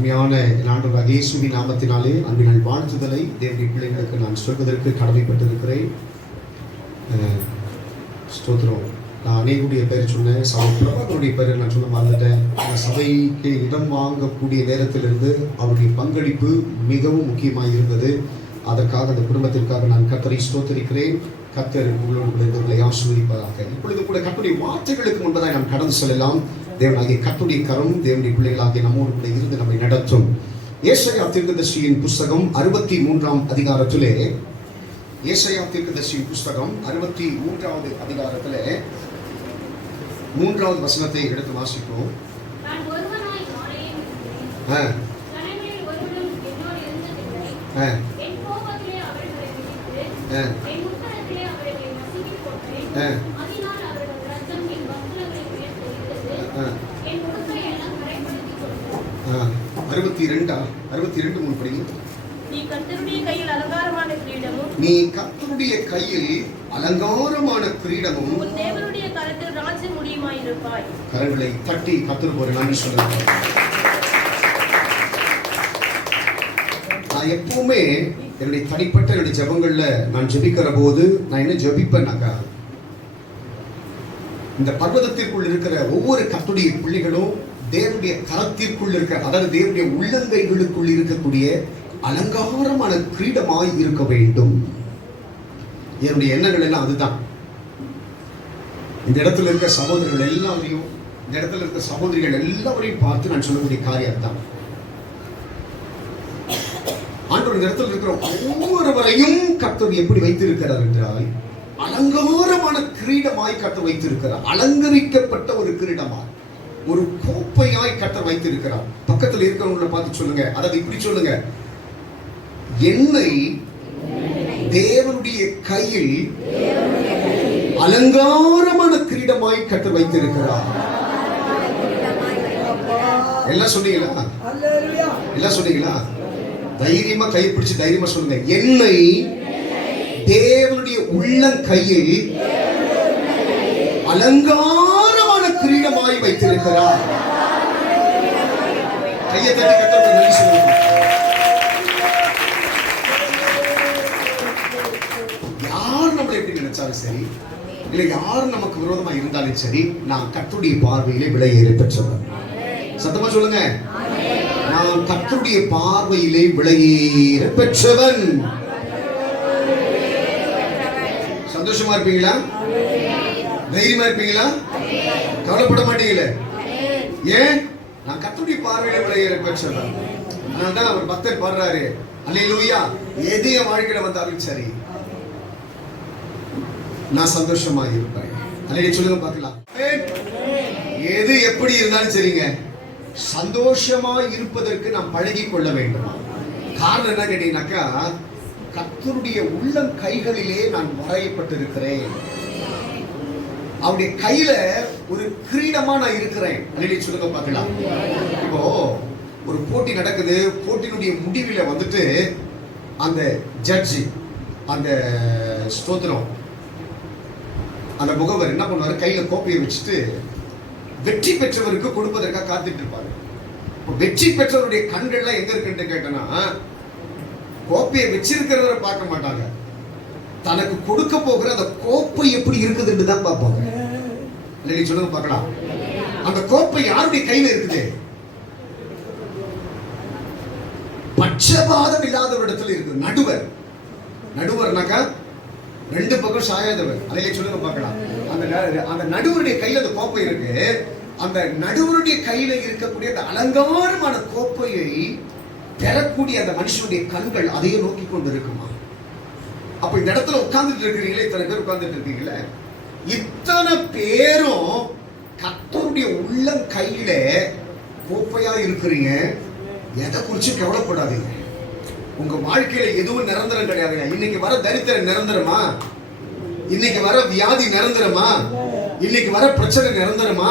அருமையான ஆண்டவராகிய இயேசுவின் நாமத்தினாலே அன்பினால் வாழ்த்துதலை தேவனுடைய பிள்ளைகளுக்கு நான் சொல்வதற்கு கடமைப்பட்டிருக்கிறேன். ஸ்தோத்திரம். நான் அநேகருடைய பேர் சொன்னேன், சபை பிரபர்களுடைய பேரை நான் சொல்ல மறந்துட்டேன். சபைக்கு இடம் வாங்கக்கூடிய நேரத்திலிருந்து அவருடைய பங்களிப்பு மிகவும் முக்கியமாக இருந்தது. அதற்காக அந்த குடும்பத்திற்காக நான் கர்த்தரை ஸ்தோத்திரிக்கிறேன். கர்த்தர் உங்களோடு கூட இவர்களை ஆசீர்வதிப்பதாக. இப்பொழுது கூட கர்த்தருடைய வார்த்தைகளுக்கு முன்பதாக நாம் கடந்து செல்லலாம். தேவனாகிய கர்த்தருடைய கரம் தேவனுடைய பிள்ளைகளாகிய நம்மோடு கூட இருந்து நம்மை நடத்தும். ஏசாயா தீர்க்கதரிசியின் புஸ்தகம் 63ஆம் அதிகாரத்திலே, ஏசாயா தீர்க்கதரிசியின் புஸ்தகம் 63வது அதிகாரத்திலே 3வது வசனத்தை எடுத்து வாசிப்போம். நீ கர்த்தருடைய கையில் அலங்காரமான கிரீடமும் உன் தேவனுடைய கரத்தில் ராஜ முடியுமாயிருப்பாய். கரங்களை தட்டி கர்த்தருக்கு ஒரு நன்றி சொல்லுங்க. நான் எப்பவுமே என்னுடைய தனிப்பட்ட என்னுடைய ஜெபங்கள்ல நான் ஜெபிக்கிற போது நான் என்ன ஜெபிப்பேன்னாக்கா, இந்த பர்வதத்திற்குள் இருக்கிற ஒவ்வொரு கர்த்தருடைய பிள்ளைகளும் தேவனுடைய கரத்திற்குள் இருக்கிற, அதாவது தேவனுடைய உள்ளங்கைகளுக்குள் இருக்கக்கூடிய அலங்காரமான கிரீடமாய் இருக்க வேண்டும். என்னுடைய எண்ணங்கள் எல்லாம் அதுதான். இந்த இடத்துல இருக்க சகோதரர்கள் எல்லாரையும், இந்த இடத்துல இருக்க சகோதரிகள் எல்லாரையும் பார்த்து நான் சொல்லக்கூடிய காரியம் தான். ஆண்டவர் இந்த இடத்துல இருக்கிற ஒவ்வொருவரையும் கர்த்தர் எப்படி வைத்திருக்கிறார் என்றால், அலங்காரமான கிரீடமாய் கர்த்தர் வைத்திருக்கிறார். அலங்கரிக்கப்பட்ட ஒரு கிரீடமாய், ஒரு கோப்பையாய் கர்த்தர் வைத்திருக்கிறார். பக்கத்தில் இருக்கிறவங்களை பார்த்து சொல்லுங்க, அதாவது இப்படி சொல்லுங்க, என்னை தேவனுடைய கையில் அலங்காரமான கிரீடமாய் கர்த்தர் வைத்திருக்கிறார். எல்லாம் சொன்னீங்களா? எல்லாம் சொன்னீங்களா? தைரியமா கை பிடிச்சு தைரியமா சொல்லுங்க, என்னை தேவனுடைய உள்ளங்கையில் அலங்காரமான கிரீடமாய் வைத்திருக்கிறார். கையை தட்டி கர்த்தருக்கு நன்றி சொல்லுங்க. யார் நம்மளை எப்படி நினைச்சாலும் சரி, இல்லை யார் நமக்கு விரோதமா இருந்தாலும் சரி, நான் கர்த்தருடைய பார்வையிலே விலையேற பெற்றவன். சத்தமா சொல்லுங்க, நான் கர்த்தருடைய பார்வையிலே விலையேற பெற்றவன். சந்தோஷமா இருப்பீங்களா? தைரியமா இருப்பீங்களா? கவலைப்பட மாட்டீங்களே? ஏன்? நான் கர்த்தருடைய பார்வையிலே விலையேற பெற்றவன். அதனால்தான் அவர் பக்தர் பாடுறாரு, அல்லேலூயா, எது என் வாழ்க்கையில வந்தாலும் சரி நான் சந்தோஷமா இருப்பேன். அல்லேலூயா சொல்லுங்க பார்க்கலாம். எது எப்படி இருந்தாலும் சரிங்க, சந்தோஷமா இருப்பதற்கு நாம் பழகி கொள்ள வேண்டும். காரணம் என்ன கேட்டீங்கன்னாக்கா, கர்த்தருடைய உள்ளம் கைகளிலே நான் வரையப்பட்டிருக்கிறேன். அவருடைய கையில ஒரு கிரீடமா நான் இருக்கிறேன். அல்லேலூயா சொல்லுங்க பார்க்கலாம். இப்போ ஒரு போட்டி நடக்குது, போட்டியினுடைய முடிவில் வந்துட்டு அந்த ஜட்ஜி, அந்த ஸ்தோத்திரம், அந்த முகவர் என்ன பண்ணுவாரு, கையில கோப்பையை வச்சுட்டு வெற்றி பெற்றவருக்கு கொடுப்பதற்காக காத்துட்டு இருப்பாரு. வெற்றி பெற்றவருடைய கண்கள்லாம் எங்க இருக்குன்னு கேட்டனா, கோப்பையை வச்சிருக்கிறவரை பார்க்க மாட்டாங்க, தனக்கு கொடுக்க போகிற அந்த கோப்பை எப்படி இருக்குதுன்னு தான் பார்ப்பாங்க. இல்லையா சொல்லுங்க பார்க்கலாம். அந்த கோப்பை யாருடைய கையில இருக்குது? பட்சபாதம் இல்லாத ஒரு இடத்துல இருக்குது. நடுவர், நடுவர்னாக்கா ரெண்டு பக்கம் சாயாதவர். அதையே சொல்லுங்க பார்க்கலாம். அந்த நடுவருடைய கையில அந்த கோப்பை இருக்கு. அந்த நடுவருடைய கையில இருக்கக்கூடிய அந்த அலங்காரமான கோப்பையை பெறக்கூடிய அந்த மனுஷனுடைய கண்கள் அதையே நோக்கி கொண்டு இருக்குமா? அப்ப இந்த இடத்துல உட்கார்ந்துட்டு இருக்கிறீங்களே, இத்தனை பேர் உட்கார்ந்துட்டு இருக்கீங்களே, இத்தனை பேரும் கர்த்தருடைய உள்ளம் கையில கோப்பையா இருக்கிறீங்க. எதை குறிச்சு கவலைப்படாதீங்க. உங்க வாழ்க்கையில எதுவும் நிரந்தரம் கிடையாதுங்க. இன்னைக்கு வர தரித்திரம் நிரந்தரமா? இன்னைக்கு வர வியாதி நிரந்தரமா? இன்னைக்கு வர பிரச்சனை நிரந்தரமா?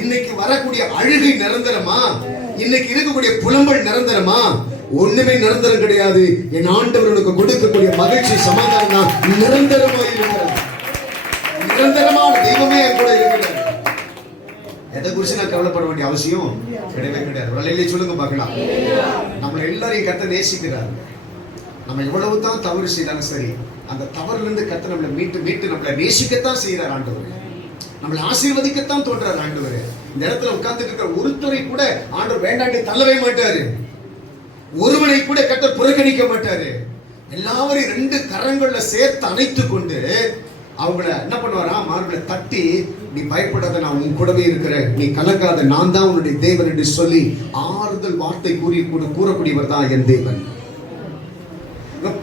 இன்னைக்கு வரக்கூடிய அழுகை நிரந்தரமா? இன்னைக்கு இருக்கக்கூடிய புலம்பல் நிரந்தரமா? ஒண்ணுமே நிரந்தரம் கிடையாது. என் ஆண்டவர் உனக்கு கொடுக்கக்கூடிய மகிழ்ச்சி, சமாதானம் நிரந்தரமாக இருக்கிறது. நிரந்தரமான தெய்வமே என் கூட இருக்கிறார். எதை குறிச்சு நான் கவலைப்பட வேண்டிய அவசியம் கிடையவே கிடையாது. வலையிலே சொல்லுங்க பார்க்கலாம். நம்மளை எல்லாரையும் கர்த்தர் நேசிக்கிறார். நம்ம எவ்வளவு தான் தவறு செய்தாலும் சரி, அந்த தவறுல இருந்து கர்த்தர் நம்மளை மீட்டு நம்மளை நேசிக்கத்தான் செய்யறார் ஆண்டவர். நம்மளை ஆசீர்வதிக்கத்தான் தோன்றார் ஆண்டவர். இந்த இடத்துல உட்கார்ந்துட்டு இருக்கிற ஒருத்தரை கூட ஆண்டவர் வேண்டாண்டி தள்ளவே மாட்டாரு. ஒருவனை கூட கர்த்தர் புறக்கணிக்க மாட்டாரு. எல்லாரையும் 2 கரங்கள்ல சேர்த்து அணைத்து கொண்டு அவங்கள என்ன பண்ணுவாரா, மார்பளை தட்டி, நீ பயப்படாத, நான் உன் கூடவே இருக்கிறேன், நீ கலங்காத, நான் தான் உன்னுடைய தேவன் என்று சொல்லி ஆறுதல் வார்த்தை கூறக்கூடியவர் தான் என் தேவன்.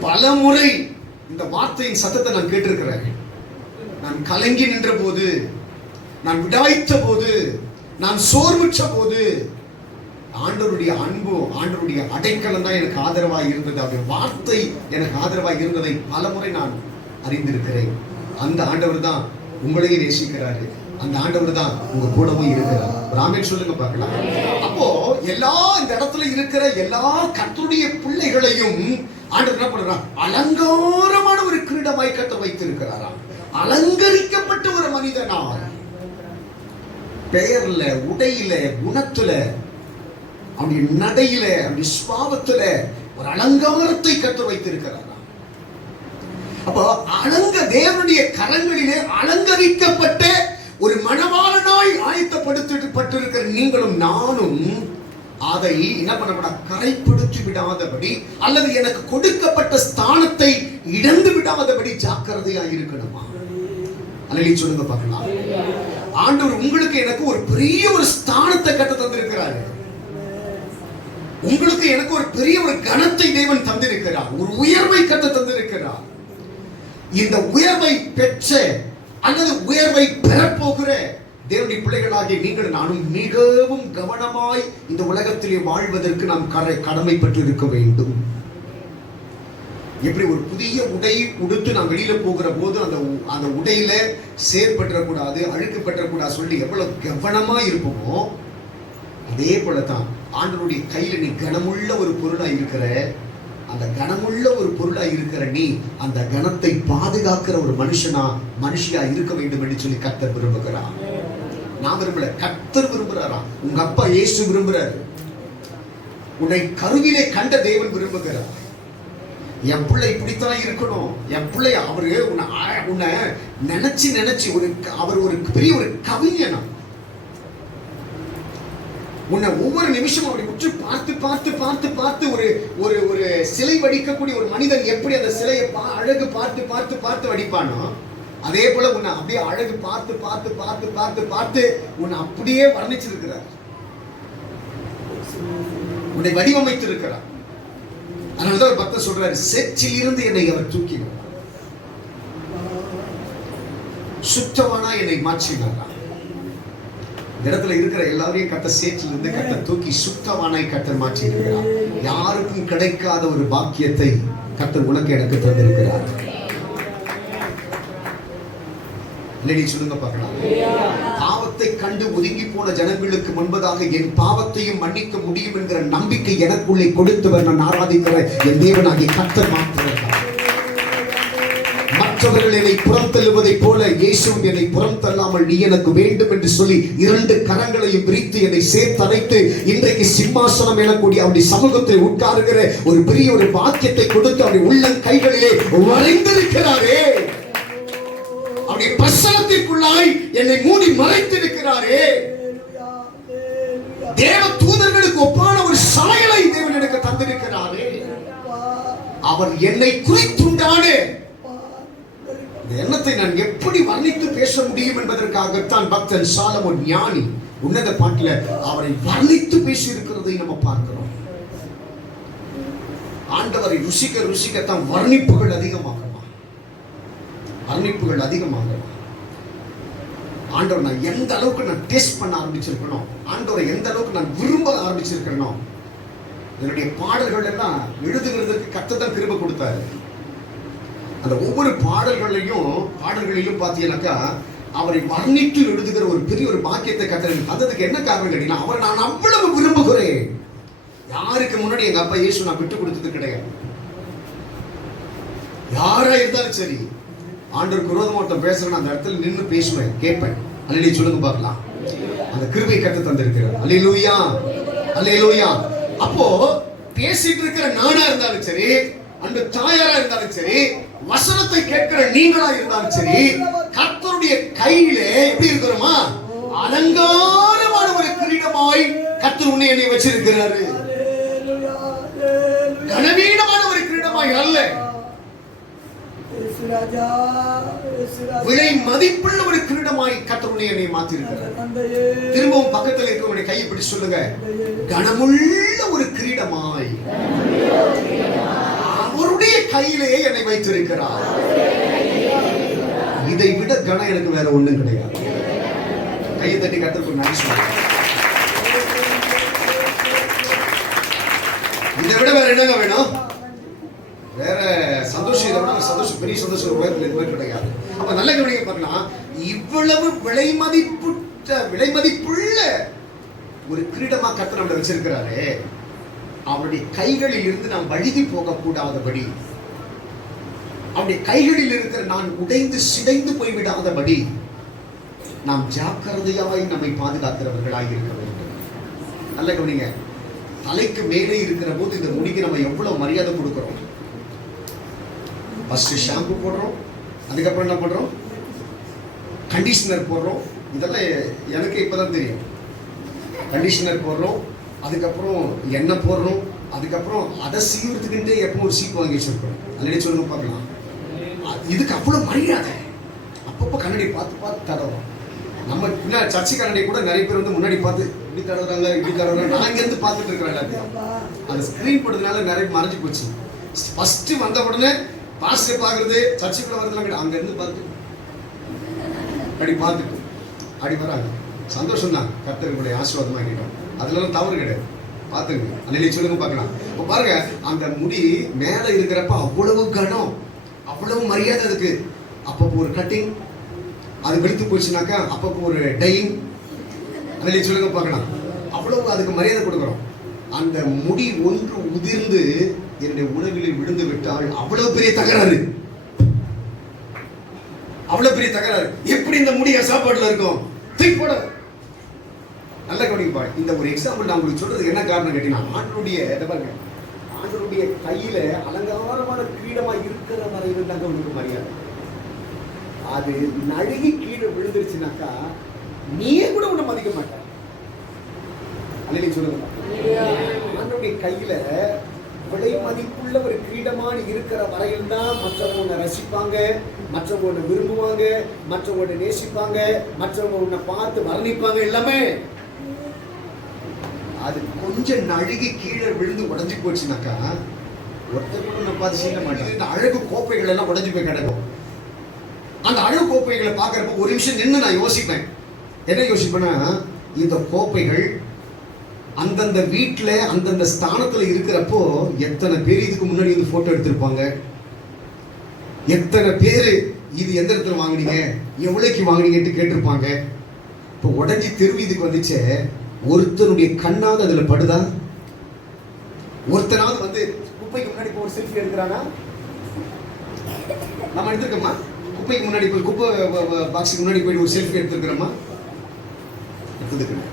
பல முறை இந்த வார்த்தையின் சத்தத்தை நான் கேட்டிருக்கிறேன். நான் கலங்கி நின்ற போது, நான் விடாய்த்த போது, நான் சோர்வுற்ற போது, ஆண்டவருடைய அன்பு, ஆண்டவருடைய அடைக்கலம் தான் எனக்கு ஆதரவாக இருந்தது. அவருடைய வார்த்தை எனக்கு ஆதரவாக இருந்ததை பல முறை நான் அறிந்திருக்கிறேன். அந்த ஆண்டவர் தான் உங்களையும் நேசிக்கிறாரு. அந்த ஆண்டவர் தான் உங்க கூடவும் இருக்கிறார். ராமேன் சொல்லுங்க பார்க்கலாம். அப்போ எல்லா இந்த இடத்துல இருக்கிற எல்லா கர்த்தருடைய பிள்ளைகளையும் ஆண்டவர் என்ன பண்றார், அலங்காரமான ஒரு கிரீடமாய் கட்ட வைத்திருக்கிறாராம். அலங்கரிக்கப்பட்ட ஒரு மனிதனார், பெயர்ல, உடையில, குணத்துல, அவனுடைய நடையில, அவனுடைய சுபாவத்துல ஒரு அலங்காரத்தை கட்ட வைத்திருக்கிறாராம். அப்போ தேவனுடைய கரங்களிலே அலங்கரிக்கப்பட்ட ஒரு மணவாளனாய் ஆயத்தப்படுத்தப்பட்டிருக்கிற நீங்களும் நானும் அதை என்ன பண்ணக்கூடாது, கரைப்படுத்தி விடாதபடி அல்லது எனக்கு கொடுக்கப்பட்ட ஸ்தானத்தை இழந்து விடாதபடி ஜாக்கிரதையா இருக்கணுமா? அல்லேலூயா சொல்லுங்க பார்க்கலாம். ஆண்டவர் உங்களுக்கு எனக்கு ஒரு பெரிய ஒரு ஸ்தானத்தை கட்ட தந்திருக்கிறாரு. உங்களுக்கு எனக்கு ஒரு பெரிய ஒரு கனத்தை தேவன் தந்திருக்கிறார். ஒரு உயர்வை கட்ட தந்திருக்கிறார். இந்த உயர்வை பெற்ற அல்லது உயர்வை பெறப்போகிற தேவனுடைய பிள்ளைகளாகிய நீங்கள் நானும் மிகவும் கவனமாய் இந்த உலகத்திலே வாழ்வதற்கு நாம் கடமைப்பட்டு இருக்க வேண்டும். எப்படி ஒரு புதிய உடை உடுத்து நாம் வெளியில போகிற போது அந்த உடையில சேர்பற்றக்கூடாது, அழுக்கு பற்றக்கூடாது சொல்லி எவ்வளவு கவனமா இருப்போமோ, அதே போலதான் ஆண்டவருடைய கையில நீ கனமுள்ள ஒரு பொருளா இருக்கிற, அந்த கனமுள்ள ஒரு பொருளா இருக்கிற நீ அந்த கனத்தை பாதுகாக்கிற ஒரு மனுஷியா இருக்க வேண்டும் என்று சொல்லி கர்த்தர் விரும்புகிறார். நான் விரும்பல, கர்த்தர் விரும்புகிறாராம். உங்க அப்பா இயேசு விரும்புறாரு. உன்னை கருவிலே கண்ட தேவன் விரும்புகிறார். என் பிள்ளை இப்படித்தான் இருக்கணும், என் பிள்ளை அவரு உன்னை நினைச்சு அவர் ஒரு பெரிய ஒரு கவிஞனா, உன்னை ஒவ்வொரு நிமிஷம் அப்படி உற்று பார்த்து பார்த்து பார்த்து பார்த்து ஒரு சிலை வடிக்கக்கூடிய ஒரு மனிதன் எப்படி அந்த சிலையை அழகு பார்த்து பார்த்து பார்த்து வடிப்பானோ, அதே போல உன்னை அப்படியே அழகு பார்த்து பார்த்து பார்த்து பார்த்து பார்த்து உன்னை அப்படியே வர்ணிச்சிருக்கிறார், உன்னை வடிவமைத்து இருக்கிறார். அதனாலதான் ஒரு பக்தர் சொல்றாரு, சேற்றில் இருந்து என்னை அவர் தூக்கினார், சுத்தவானா என்னை மாற்றினாரா. இடத்துல இருக்கிற எல்லாரையும் கட்ட சேற்றில் இருந்து கட்ட தூக்கி சுத்தவானாய் கர்த்தர் மாற்றி இருக்கிறார். யாருக்கும் கிடைக்காத ஒரு பாக்கியத்தை கர்த்தர் உனக்கு எனக்கு தந்திருக்கிறார். சொல்லுங்க பார்க்கலாம். பாவத்தை கண்டு ஒதுங்கி போன ஜனங்களுக்கு முன்பதாக என் பாவத்தையும் மன்னிக்க முடியும் என்கிற நம்பிக்கை எனக்குள்ளே கொடுத்தவர் நான் ஆராதிக்கிற என் தேவனாகிய கர்த்தர் மாத்திரம். மற்றவர்கள் என்னை புறம் தள்ளுவதை போல இயேசு என்னை புறம் தள்ளாமல் நீ எனக்கு வேண்டும் என்று சொல்லி 2 கரங்களையும் விரித்து என்னை சேர்த்தடைத்து இன்றைக்கு சிம்மாசனம் எனக்கூடிய அவருடைய சமூகத்தில் உட்காருகிற ஒரு பெரிய ஒரு பாக்கியத்தை கொடுத்து அவருடைய உள்ளம் கைகளிலே வரைந்திருக்கிறாரே. அவருடைய பிரசன்னத்திற்குள்ளாய் என்னை மூடி மறைத்திருக்கிறாரே. தேவ தூதர்களுக்கு ஒப்பான ஒரு சாயலை தேவன் எனக்கு தந்திருக்கிறாரே. அவர் என்னை குறித்துண்டான இந்த எண்ணத்தை நான் எப்படி வர்ணித்து பேச முடியும் என்பதற்காகத்தான் பக்தன் சாலமோன் ஞானி உன்னத பாட்டில் அவரை வர்ணித்து பேசி இருக்கிறதை நம்ம பார்க்கிறோம். ஆண்டவரை ருசிக்கத்தான் வர்ணிப்புகள் அதிகமாகலாம். ஆண்டவர் நான் எந்த அளவுக்கு நான் டேஸ்ட் பண்ண ஆரம்பிச்சிருக்கணும், ஆண்டவரை எந்த அளவுக்கு நான் விரும்ப ஆரம்பிச்சிருக்கணும். என்னுடைய பாடல்கள் எல்லாம் எழுதுகிறதுக்கு கர்த்தர் கிருபை கொடுத்தாரு. அந்த ஒவ்வொரு பாடல்களிலும் பார்த்தீங்கன்னாக்கா அவரை வர்ணித்து எழுதுகிற ஒரு பெரிய ஒரு பாக்கியத்தை கர்த்தர் அதுக்கு என்ன காரணம் கேட்டீங்கன்னா, அவரை நான் அவ்வளவு விரும்புகிறேன். யாருக்கு முன்னாடி எங்க அப்பா இயேசு நான் விட்டு கொடுத்தது கிடையாது. யாரா இருந்தாலும் சரி, ஆண்டவருக்கு விரோதமா ஒருத்தன் பேசுறேன், அந்த இடத்துல நின்று பேசுவேன், கேட்பேன். அல்லேலூயா சொல்லுங்க பார்க்கலாம். அந்த கிருபை கத்து தந்திருக்கிறார். அல்லேலூயா, அல்லேலூயா. அப்போ பேசிட்டு இருக்கிற நானா இருந்தாலும் சரி, அந்த தாயாரா இருந்தாலும் சரி, வசனத்தை கேட்கிற நீங்களா இருந்தாலும் சரி, கர்த்தருடைய கையிலே எப்படி இருக்கிறோமா, அலங்காரமான ஒரு கிரீடமாய் கர்த்தர் உன்னை என்னை வச்சிருக்கிறாரு. கனவீனமான ஒரு கிரீடமாய் அல்ல, விலை மதிப்புள்ள ஒரு கிரீடமாய் கர்த்தர் உன்னை என்னை மாத்திருக்கிறார். திரும்பவும் பக்கத்தில் இருக்கவங்களுடைய கையை பிடிச்சு சொல்லுங்க, கனமுள்ள ஒரு கிரீடமாய் அவருடைய கையிலே என்னை வைத்திருக்கிறார். இதை விட கனம் எனக்கு வேற ஒண்ணும் கிடையாது. கையை தட்டி கர்த்தருக்கு நன்றி சொல்லுங்க. இதை விட வேற என்னங்க வேணும்? வேற சந்தோஷம், இதை விட சந்தோஷம், பெரிய சந்தோஷம் உலகத்தில் எதுவுமே கிடையாது. அப்ப நல்ல கவனிக்க பார்க்கலாம், இவ்வளவு விலை மதிப்புள்ள ஒரு கிரீடமா கர்த்தர் நம்மள வச்சிருக்கிறாரு. அவருடைய கைகளில் இருந்து நாம் வழுகி போக கூடாதபடி, அவருடைய கைகளில் இருக்கிற நான் உடைந்து சிதைந்து போய்விடாதபடி நாம் ஜாக்கிரதையாய் நம்மை பாதுகாக்கிறவர்களாய் இருக்க வேண்டும். நல்ல கவனிங்க, தலைக்கு மேலே இருக்கிற போது இந்த முடிக்கு நம்ம எவ்வளவு மரியாதை கொடுக்கிறோம். ஃபர்ஸ்ட் ஷாம்பு போடுறோம், அதுக்கப்புறம் என்ன பண்றோம், கண்டிஷனர் போடுறோம். இதெல்லாம் எனக்கு இப்பதான் தெரியும். கண்டிஷனர் போடுறோம், அதுக்கப்புறம் எண்ணெய் போடுறோம், அதுக்கப்புறம் அதை சீவுறதுக்குன்ட்டு எப்போ ஒரு சீப்பு வாங்கி வச்சிருக்கோம். அல்லடி சொல்லுங்க பார்க்கலாம். இதுக்கு அவ்வளவு மரியாதை. அப்பப்போ கண்ணாடி பார்த்து பார்த்து தடவும். நம்ம பின்னாடி சர்ச்சை கண்ணாடி கூட நிறைய பேர் வந்து முன்னாடி பார்த்து இப்படி தடவுறாங்க, இப்படி தடவுறாங்க. நான் இங்கேருந்து பார்த்துட்டு இருக்கிறேன் எல்லாத்தையும். அந்த ஸ்க்ரீன் போட்டதுனால நிறைய மறைஞ்சு போச்சு. ஃபர்ஸ்ட் வந்த உடனே பாஸ்டர் பார்க்கறது, சர்ச்சைக்குள்ள வரதுலாம் அங்கேருந்து பார்த்து அப்படி பார்த்துட்டு அப்படி வராங்க. சந்தோஷம் தான், கர்த்தருடைய ஆசீர்வாதமாக கேட்டோம். அதுலாம் தவறு கிடையாது. பார்த்துங்க, அன்னைக்கு சொல்லுங்க பார்க்கலாம். இப்போ பாருங்க, அந்த முடி மேலே இருக்கிறப்ப அவ்வளவு கனம், அவ்வளவு மரியாதை அதுக்கு. அப்பப்போ ஒரு கட்டிங், அது வெளுத்து போச்சுனாக்கா அப்பப்போ ஒரு டையிங். அன்னைக்கு சொல்லுங்க பார்க்கலாம், அவ்வளவு அதுக்கு மரியாதை கொடுக்குறோம். அந்த முடி ஒன்று உதிர்ந்து என்னுடைய உணவில் விழுந்து விட்டால் அவ்வளவு பெரிய தகராறு, அவ்வளவு பெரிய தகராறு. எப்படி இந்த முடி சாப்பாட்டுல இருக்கும், தூக்கி போட. நல்ல கவனிப்பா. இந்த ஒரு எக்ஸாம்பிள் நான் உங்களுக்கு சொல்றதுக்கு என்ன காரணம் கேட்டீங்கன்னா, ஆண்டவருடைய கையில அலங்காரமான கிரீடமா இருக்கிற வரையில் தாங்க உங்களுக்கு மரியாதை. அது நழுகி கீழே விழுந்துருச்சுனாக்கா நீயே கூட உன்னை மதிக்க மாட்ட. அல்ல சொல்லுங்க, ஆண்டவருடைய கையில விலை மதிப்புள்ள ஒரு கிரீடமான இருக்கிற வரையில் தான் மற்றவங்க உன்னை ரசிப்பாங்க, மற்றவங்க உன்னை விரும்புவாங்க, மற்றவங்க உன்னை நேசிப்பாங்க, மற்றவங்க உன்னை பார்த்து வர்ணிப்பாங்க எல்லாமே. அது கொஞ்சம் நழுகி கீழே விழுந்து உடஞ்சி போச்சுனாக்கா ஒருத்தர் கூட நான் பார்த்து செய்ய மாட்டேன். இந்த அழகு கோப்பைகள் எல்லாம் உடஞ்சி போய் கிடக்கும். அந்த அழகு கோப்பைகளை பார்க்கறப்ப ஒரு நிமிஷம் நின்று நான் யோசிப்பேன். என்ன யோசிப்பேன்னா, இந்த கோப்பைகள் அந்தந்த வீட்டில் அந்தந்த ஸ்தானத்தில் இருக்கிறப்போ எத்தனை பேர் இதுக்கு முன்னாடி வந்து போட்டோ எடுத்திருப்பாங்க, எத்தனை பேர் இது எந்த இடத்துல வாங்கினீங்க, எவ்வளோக்கு வாங்கினீங்கன்னு கேட்டிருப்பாங்க. இப்போ உடஞ்சி திரும்பி இதுக்கு வந்துச்சே, ஒருத்தனுடைய கண்ணாவது அதுல படுதா? ஒருத்தனாவது வந்து குப்பைக்கு முன்னாடி போய் ஒரு செல்ஃபி எடுக்கிறானா? நம்ம எடுத்துருக்கோமா? குப்பைக்கு முன்னாடி போய் குப்பை பாக்ஸுக்கு முன்னாடி போயிட்டு ஒரு செல்ஃபி எடுத்துருக்கிறோமா? எடுத்துக்கிறேன்.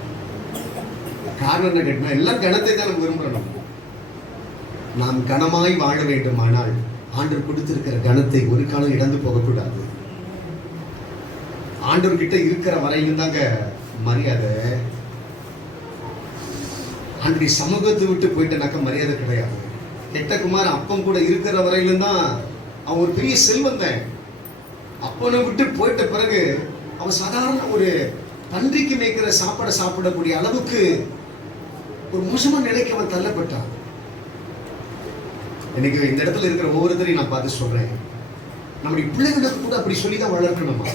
காரணம் என்ன கேட்டா, எல்லாம் கனத்தை தான் நம்ம விரும்புறோம். நாம் கனமாய் வாழ வேண்டுமானால் ஆண்டவர் கொடுத்திருக்கிற கனத்தை ஒரு காலம் இழந்து போகக்கூடாது. ஆண்டவர் கிட்ட இருக்கிற வரையிலும் தாங்க மரியாதை. ஆண்டவருடைய சமூகத்தை விட்டு போயிட்டனாக்க மரியாதை கிடையாது. கெட்ட குமார் அப்பன் கூட இருக்கிற வரையிலும் தான் அவன் ஒரு பெரிய செல்வந்தன். அப்பனை விட்டு போயிட்ட பிறகு அவன் சாதாரண ஒரு பன்றிக்கு மேய்க்கிற சாப்பாடை சாப்பிடக்கூடிய அளவுக்கு ஒரு மோசமான நிலைக்கு அவன் தள்ளப்பட்டான். எனக்கு இந்த இடத்துல இருக்கிற ஒவ்வொருத்தரையும் நான் பார்த்து சொல்றேன், நம்முடைய பிள்ளைகளுக்கு கூட அப்படி சொல்லிதான் வளர்க்கணுமா?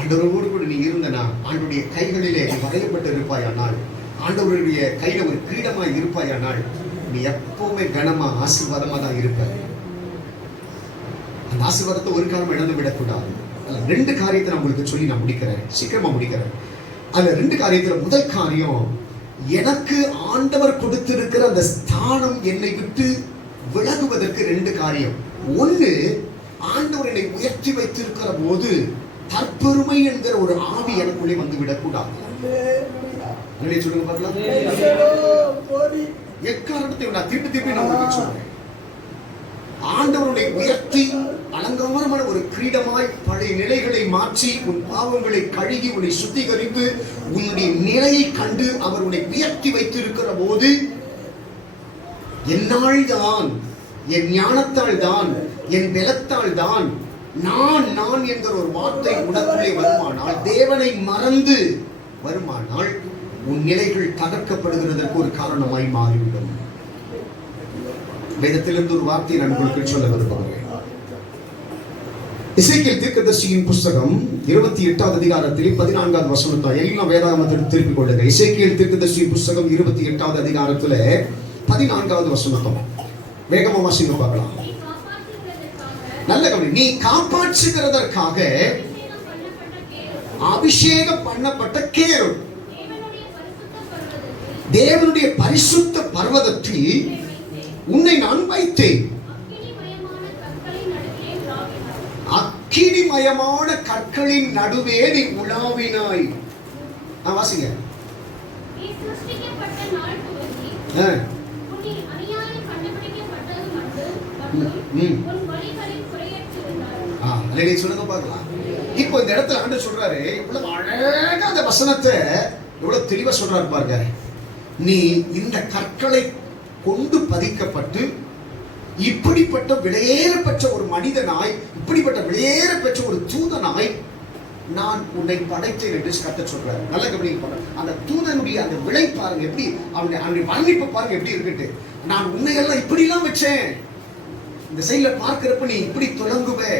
ஆண்டவரோடு கூட நீ இருந்தனா ஆண்டவருடைய கைகளிலே நீ வரையப்பட்டு இருப்பாயானால், ஆண்டவருடைய கையில ஒரு கிரீடமா இருப்பாயானால், நீ எப்பவுமே கனமா ஆசீர்வாதமா தான் இருப்ப. அந்த ஆசீர்வாதத்தை ஒரு காலம் இழந்து விடக்கூடாது. அதுல ரெண்டு காரியத்தை நான் உங்களுக்கு சொல்லி நான் முடிக்கிறேன், சீக்கிரமா முடிக்கிறேன். அதுல ரெண்டு காரியத்துல முதல் காரியம், எனக்கு ஆண்டவர் கொடுத்திருக்கிற அந்த ஸ்தானம் என்னை விட்டு விலகுவதற்கு ரெண்டு காரியம். ஒண்ணு, ஆண்டவர் என்னை உயர்த்தி வைத்திருக்கிற போது தற்பெருமை என்கிற ஒரு ஆவி எனக்குள்ளே வந்து விடக்கூடாது. சொல்லுங்க பார்க்கலாம். எக்காரணத்தை நான் திருப்பி நான் உங்களுக்கு சொல்றேன். ஆண்டவருடைய உயர்த்தி அலங்காரமான ஒரு கிரீடமாய் பழைய நிலைகளை மாற்றி உன் பாவங்களை கழுகி உன்னை சுத்திகரித்து உன்னுடைய நிலையை கண்டு அவர் உன்னை உயர்த்தி வைத்திருக்கிற போது என்னால் தான், என் ஞானத்தால் தான், என் பலத்தால் தான், நான் என்கிற ஒரு வார்த்தை உனக்குள்ளே வருமானால், தேவனை மறந்து வருமானால் உன் நிலைகள் தகர்க்கப்படுகிறதற்கு ஒரு காரணமாய் மாறிவிடும். வேதத்திலிருந்து ஒரு வார்த்தையை நான் உங்களுக்கு சொல்ல விரும்புகிறேன். எசேக்கியேல் தீர்க்கதரிசியின் புத்தகம் 28வது அதிகாரத்தில் 14வது வசனத்தை எல்லாம் வேதாகமத்தில் திருப்பிக் கொள்ளுங்க. எசேக்கியேல் தீர்க்கதரிசியின் புத்தகம் 28வது அதிகாரத்துல 14வது வசனத்தை வேகமா வாசிங்க பார்க்கலாம். நல்ல கவனி. நீ காப்பாற்றுகிறதற்காக அபிஷேகம் பண்ணப்பட்ட கேரு தேவனுடைய பரிசுத்த பர்வதத்தில் உன்னை நான் வைத்தேன். அக்கினிமயமான கற்களின் நடுவே நீ உலாவினாய். வாசிங்க. சொல்லுங்க பார்க்கலாம். இப்போ இந்த இடத்துல ஆண்டு சொல்றாரு, இவ்வளவு அழகா அந்த வசனத்தை இவ்வளவு தெளிவா சொல்றாரு பாருங்க. நீ இந்த கற்களை கொண்டு பதிக்கப்பட்டு இப்படிப்பட்ட விலையேற பெற்ற ஒரு மனிதனாய், இப்படிப்பட்ட விலையேற பெற்ற ஒரு தூதனாய் நான் உன்னை படைத்தேன் என்று கர்த்தர் சொல்றாரு. நல்ல கவனிங்க பாருங்க. அந்த தூதனுடைய அந்த விலை பாருங்க, எப்படி அவனுடைய வர்ணிப்பு பாருங்க எப்படி இருக்குட்டு. நான் உன்னை எல்லாம் இப்படி எல்லாம் வச்சேன். இந்த சைடுல பார்க்கிறப்ப நீ இப்படி தொடங்குவே,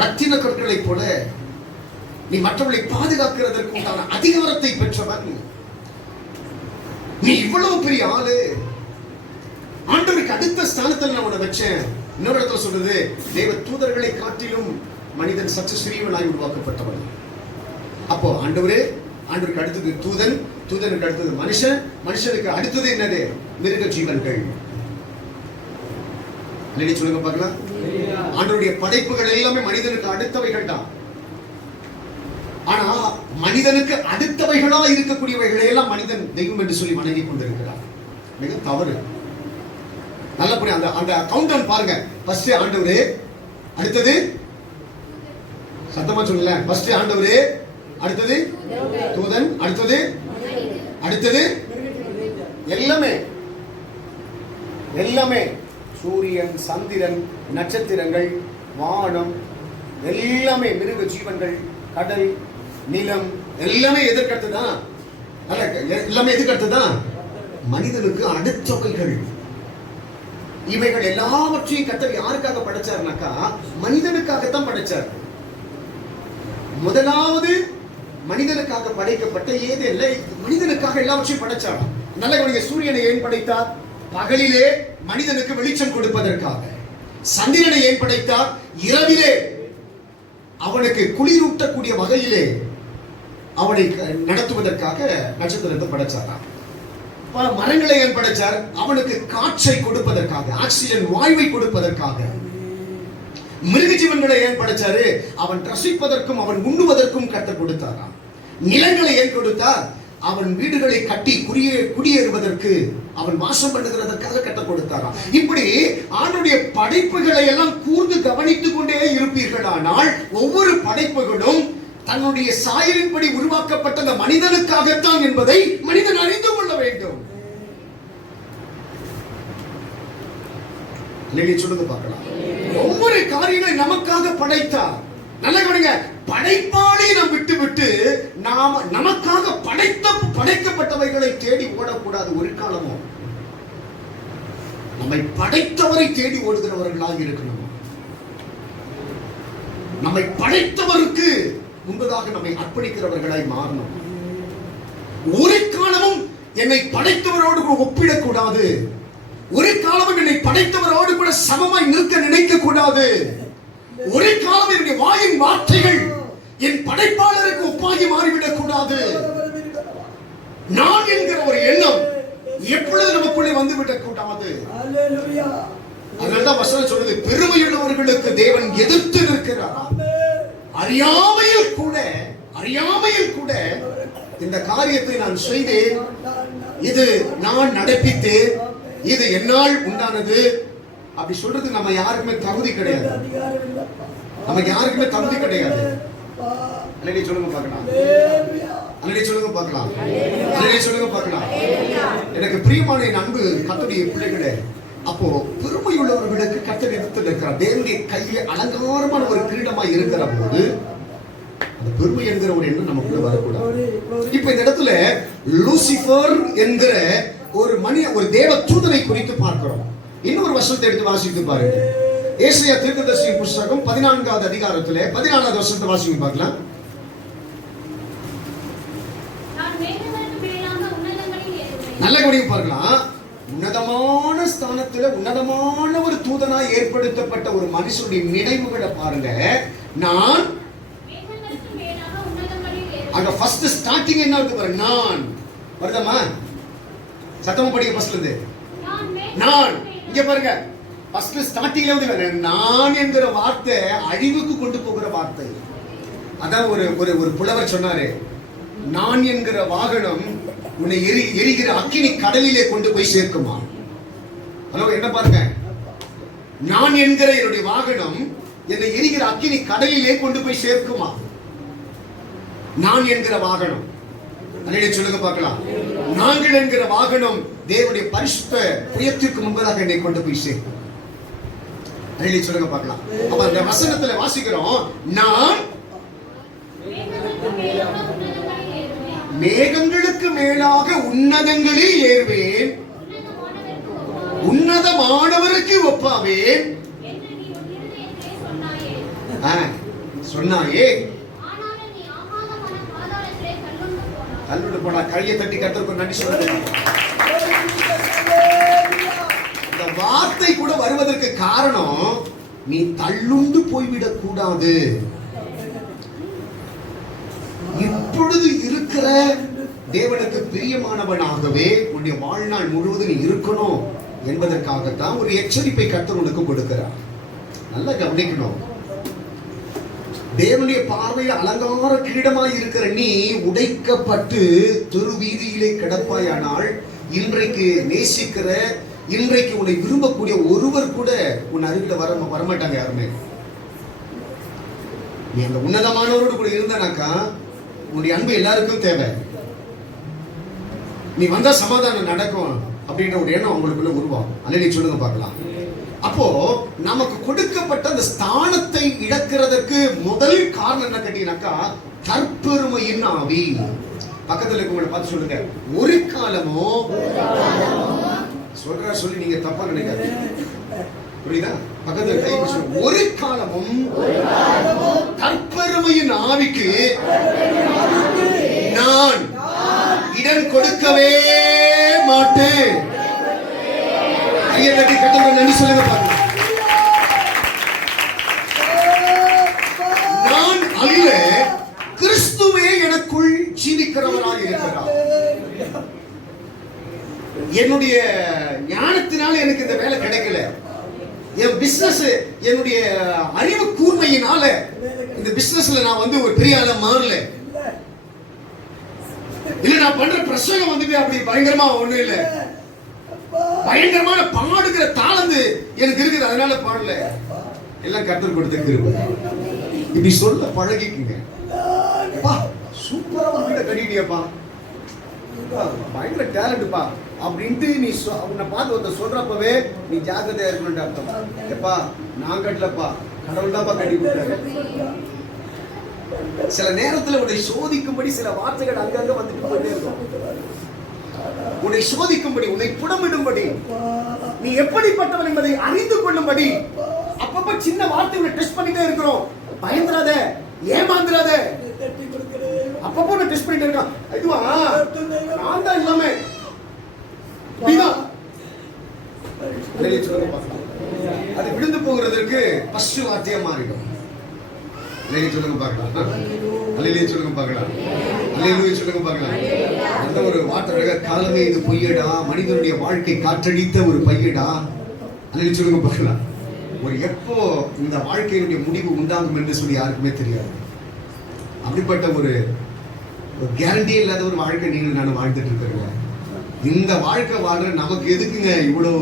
ரத்தின கற்களை போல நீ மற்றவர்களை பாதுகாக்கிறதற்கு உண்டான அதிகாரத்தை பெற்றவன். நீ இவ்வளவு பெரிய ஆளு, ஆண்டவருக்கு அடுத்த ஸ்தானத்தில் நான் உன்னை வச்சேன். இன்னொரு இடத்துல சொல்றது, தேவ தூதர்களை காட்டிலும் மனிதன் சற்று சிறியவனாய் உருவாக்கப்பட்டவன். அப்போ ஆண்டவருக்கு அடுத்தது தூதன், தூதனுக்கு அடுத்தது மனுஷன், மனுஷனுக்கு அடுத்தது என்னது? மிருக ஜீவன்கள். சொல்லுங்க பார்க்கலாம். ஆண்டவருடைய படைப்புகள் எல்லாமே மனிதனுக்கு அடுத்தவைகள் தான். ஆனா மனிதனுக்கு அடுத்தவைகளா இருக்கக்கூடியவைகளை எல்லாம் மனிதன் தெய்வம் என்று சொல்லி வணங்கி கொண்டிருக்கிறார். மிக தவறு. நல்லபடியா அந்த கவுண்டவுன் பாருங்க. ஃபர்ஸ்ட் ஆண்டவரே, அடுத்தது சத்தமா சொல்லுங்க. ஃபர்ஸ்ட் ஆண்டவரே, அடுத்தது தூதன், அடுத்தது எல்லாமே சூரியன், சந்திரன், நட்சத்திரங்கள், வானம், எல்லாமே மிருக ஜீவன்கள், கடல், நிலம், எல்லாமே எதற்கடுத்துதான்? எல்லாமே எதுக்கடுத்துதான்? மனிதனுக்கு அடுத்தவைகள். இவைகள் எல்லாவற்றையும் கர்த்தர் யாருக்காக படைச்சார்னாக்கா மனிதனுக்காகத்தான் படைச்சார். முதலாவது மனிதனுக்காக படைக்கப்பட்ட ஏதேன்ல மனிதனுக்காக எல்லாவற்றையும் படைச்சார். நல்ல கவனிங்க. சூரியனை ஏன் படைத்தார்? பகலிலே மனிதனுக்கு வெளிச்சம் கொடுப்பதற்காக. சந்திரனை ஏன் படைத்தார்? இரவிலே அவனுக்கு குளிரூட்டக்கூடிய வகையிலே அவனை நடத்துவதற்காக நட்சத்திரத்தை படைச்சாராம். மரங்களை ஏன் படைச்சார்? அவனுக்கு காற்றை கொடுப்பதற்காக, ஆக்சிஜன் வாயுவை கொடுப்பதற்காக. மிருக ஜீவன்களை ஏன் படைச்சாரு? அவன் ரசிப்பதற்கும் அவன் உண்ணுவதற்கும் கர்த்தர் கொடுத்தாராம். நிலங்களை ஏன் கொடுத்தார்? அவன் வீடுகளை கட்டி குடியேறுவதற்கு, அவன் வாசம் பண்ணுகிறதற்காக கட்ட கொடுத்தாராம். இப்படி ஆண்டுடைய படைப்புகளை எல்லாம் கூர்ந்து கவனித்துக் கொண்டே இருப்பீர்களானால் ஒவ்வொரு படைப்புகளும் தன்னுடைய சாயலின்படி உருவாக்கப்பட்ட அந்த மனிதனுக்காகத்தான் என்பதை மனிதன் அறிந்து கொள்ள வேண்டும். சொல்லுங்க பார்க்கலாம். ஒவ்வொரு காரியங்களை நமக்காக படைத்தார். நல்ல கவனிங்க. படைப்பாளி நாம் விட்டு நாம நமக்காக படைக்கப்பட்டவைகளை தேடி ஓடக்கூடாது. ஒரு காலமும் நம்மை படைத்தவரை தேடி ஓடுகிறவர்களாக இருக்கணும். நம்மை படைத்தவருக்கு முன்பதாக நம்மை அர்ப்பணிக்கிறவர்களாய் மாறணும். ஒரு காலமும் என்னை படைத்தவரோடு ஒப்பிடக்கூடாது. ஒரு காலமும் என்னை படைத்தவரோடு கூட சமமாய் நிற்க நினைக்க கூடாது. ஒரு காலம் என்னுடைய வாயின் வார்த்தைகள் என் படைப்பாளருக்கு ஒப்பாகி மாறிவிடக் கூடாது. நான் என்கிற ஒரு எண்ணம் எப்பொழுது நமக்குள்ளே வந்துவிடக் கூடாது. அதனால்தான் வசனம் சொல்றது, பெருமையுள்ளவர்களுக்கு தேவன் எதிர்த்து நிற்கிறார், அறியாமையில் அறியாமையில் கூட இந்த காரியத்தை நான் செய்தேன், இது நான் நடப்பித்தேன், இது என்னால் உண்டானது அப்படி சொல்றது நம்ம யாருக்குமே தகுதி கிடையாது. நமக்கு யாருக்குமே தகுதி கிடையாது. அல்லேலூயா சொல்லுங்க பார்க்கலாம். அல்லேலூயா சொல்லுங்க பார்க்கலாம். அல்லேலூயா சொல்லுங்க பார்க்கலாம். எனக்கு பிரியமான என் அன்பு கர்த்தருடைய பிள்ளைகளே, அப்போ பெருமை உள்ளவர்களுக்கு கர்த்தர் எடுத்து இருக்கிறார். தேவனுடைய கையிலே அலங்காரமான ஒரு கிரீடமாய் இருக்கிற போது அந்த பெருமை என்கிற ஒரு எண்ணம் நமக்குள்ள வரக்கூடாது. இப்ப இந்த இடத்துல லூசிபர் என்கிற ஒரு தேவ தூதனை குறித்து பார்க்கிறோம். இன்னொரு வசனத்தை எடுத்து வாசித்து பாருங்க. ஏசாயா தீர்க்கதரிசி புத்தகம் 14வது அதிகாரத்திலே 14வது வசனத்தை வாசித்து பார்க்கலாம். நல்ல கவனித்து பார்க்கலாம். உன்னதமான ஸ்தானத்துல உன்னதமான ஒரு தூதனாய் ஏற்படுத்தப்பட்ட ஒரு மனுஷனுடைய நினைவுகளை பாருங்க. நான் அங்க ஃபர்ஸ்ட் ஸ்டார்டிங் என்ன இருக்கு பாருங்க. நான் வருதமா சத்தமா படிக்க ஃபர்ஸ்ட்ல இருந்து. நான் இங்க பாருங்க ஃபர்ஸ்ட் ஸ்டார்டிங்ல வந்து நான் என்கிற வார்த்தை அழிவுக்கு கொண்டு போகிற வார்த்தை. அதான் ஒரு புலவர் சொன்னாரு, நான் என்கிற வாகனம் உன்னை எரிகிற அக்கினி கடலிலே கொண்டு போய் சேர்க்குமா. ஹலோ என்ன பாருங்க, நான் என்கிற என்னுடைய வாகனம் என்னை எரிகிற அக்கினி கடலிலே கொண்டு போய் சேர்க்குமா. நான் என்கிற வாகனம், அல்லேலூயா சொல்லுங்க பார்க்கலாம். நாங்கள் என்கிற வாகனம் தேவனுடைய பரிசுத்த புயத்திற்கு முன்பதாக என்னை கொண்டு போய் சேர்க்கும். அல்லேலூயா சொல்லுங்க பார்க்கலாம். அப்ப அந்த வசனத்துல வாசிக்கிறோம், நான் மேகங்களுக்கு மேலாக உன்னதங்களில் ஏறுவேன், உன்னதமானவருக்கு ஒப்பாவேன் சொன்னாயே. கல்லுண்டு போனா கையை தட்டி கர்த்தருக்கு நன்றி சொல்லுங்க. இந்த வார்த்தை கூட வருவதற்கு காரணம், நீ தள்ளுண்டு போய்விடக் கூடாது. இப்பொழுது இருக்கிற தேவனுக்கு பிரியமானவனாகவே உன்னுடைய வாழ்நாள் முழுவதும் நீ இருக்கணும் என்பதற்காகத்தான் ஒரு எச்சரிப்பை கர்த்தர் உனக்கு கொடுக்கிறார். நல்லா கவனிக்கணும். தேவனுடைய பார்வையில் அலங்கார கிரீடமாய் இருக்கிற நீ உடைக்கப்பட்டு தெரு வீதியிலே கிடப்பாயானால் இன்றைக்கு நேசிக்கிற, இன்றைக்கு உன்னை விரும்பக்கூடிய ஒருவர் கூட உன் அருகில வரமாட்டாங்க யாருமே. நீ அந்த உன்னதமானவரோடு கூட இருந்தானாக்கா உன்னுடைய அன்பு எல்லாருக்கும் தேவை. நீ வந்தா சமாதானம் நடக்கும் அப்படின்ற ஒரு எண்ணம் அவங்களுக்குள்ள உருவாகும். அல்லேலூயா சொல்லுங்க பார்க்கலாம். அப்போ நமக்கு கொடுக்கப்பட்ட அந்த ஸ்தானத்தை இழக்கிறதுக்கு முதல் காரணம் என்ன கேட்டீங்கன்னாக்கா, தற்பெருமையின் ஆவி. பக்கத்துல இருக்கவங்களை பார்த்து சொல்லுங்க, ஒரு காலமோ சொல்லி நீங்க தப்பா நினைக்காது, புரியுதா? பக்கத்துல கை சொல்லுங்க, ஒரு காலமும் தற்பெருமையின் ஆவிக்கு நான் இடம் கொடுக்கவே மாட்டேன். கையை தட்டி கட்டளை நன்றி சொல்லுங்க பாருங்க. நான் அல்ல, கிறிஸ்துவே எனக்குள் ஜீவிக்கிறவராக இருக்கிறார். என்னுடைய ஞானத்தினால எனக்கு இந்த வேலை கிடைக்கல, என் பிசினஸ் என்னுடைய அறிவு கூர்மையினால இந்த பிசினஸ்ல நான் வந்து ஒரு பெரிய ஆளா மாறல. இல்ல நான் பண்ற பிரசங்கம் வந்துட்டு அப்படி பயங்கரமா ஒண்ணு இல்ல, பயங்கரமான பாடுகிற தாளந்து எனக்கு இருக்குது, அதனால பாடல. எல்லாம் கர்த்தர் கொடுத்த கிருபை. இப்படி சொல்ல பழகிக்குங்க. சூப்பரா ஒரு வீட்டை கட்டிட்டியப்பா, பயங்கர டேலண்ட்ப்பா அப்படின்ட்டு நீ உன்னை பார்த்து ஒருத்தர் சொல்றப்பவே நீ ஜாக்கிரதையா இருக்கணும்னு அர்த்தம். எப்பா நான் கட்டலப்பா, கடவுள் தான்ப்பா கட்டி கொடுத்தாரு. சில நேரத்துல உன்னை சோதிக்கும்படி சில வார்த்தைகள் அங்கங்க வந்துட்டு போயிட்டே இருக்கும். உன்னை சோதிக்கும்படி, உன்னை புடமிடும்படி, நீ எப்படிப்பட்டவன் என்பதை அறிந்து கொள்ளும்படி அப்பப்ப சின்ன வார்த்தைகளை டெஸ்ட் பண்ணிட்டே இருக்கிறோம். பயந்துராத, ஏமாந்துராத, அப்பப்போ நான் டெஸ்ட் பண்ணிட்டே இருக்கான். இதுவா நான் தான் இல்லாம அது விழுந்து போகிறதுக்கு ஃபர்ஸ்ட் வார்த்தையா மாறிடும். சொல்லுங்க பார்க்கலாம். அல்லேலூயா சொல்லுங்க பார்க்கலாம். அல்லேலூயா சொல்லுங்க பார்க்கலாம். அந்த ஒரு வார்த்தை, காலமே இது பொய்யடா, மனிதனுடைய வாழ்க்கை காற்றடித்த ஒரு பையடா. அல்லேலூயா சொல்லுங்க பார்க்கலாம். ஒரு எப்போ இந்த வாழ்க்கையினுடைய முடிவு உண்டாகும் என்று சொல்லி யாருக்குமே தெரியாது. அப்படிப்பட்ட ஒரு கேரண்டி இல்லாத ஒரு வாழ்க்கை நீங்கள் நான் வாழ்ந்துட்டு இருக்கிறீங்க. இந்த வாழ்க்கை வாழ்ற நமக்கு எதுக்குங்க இவ்வளோ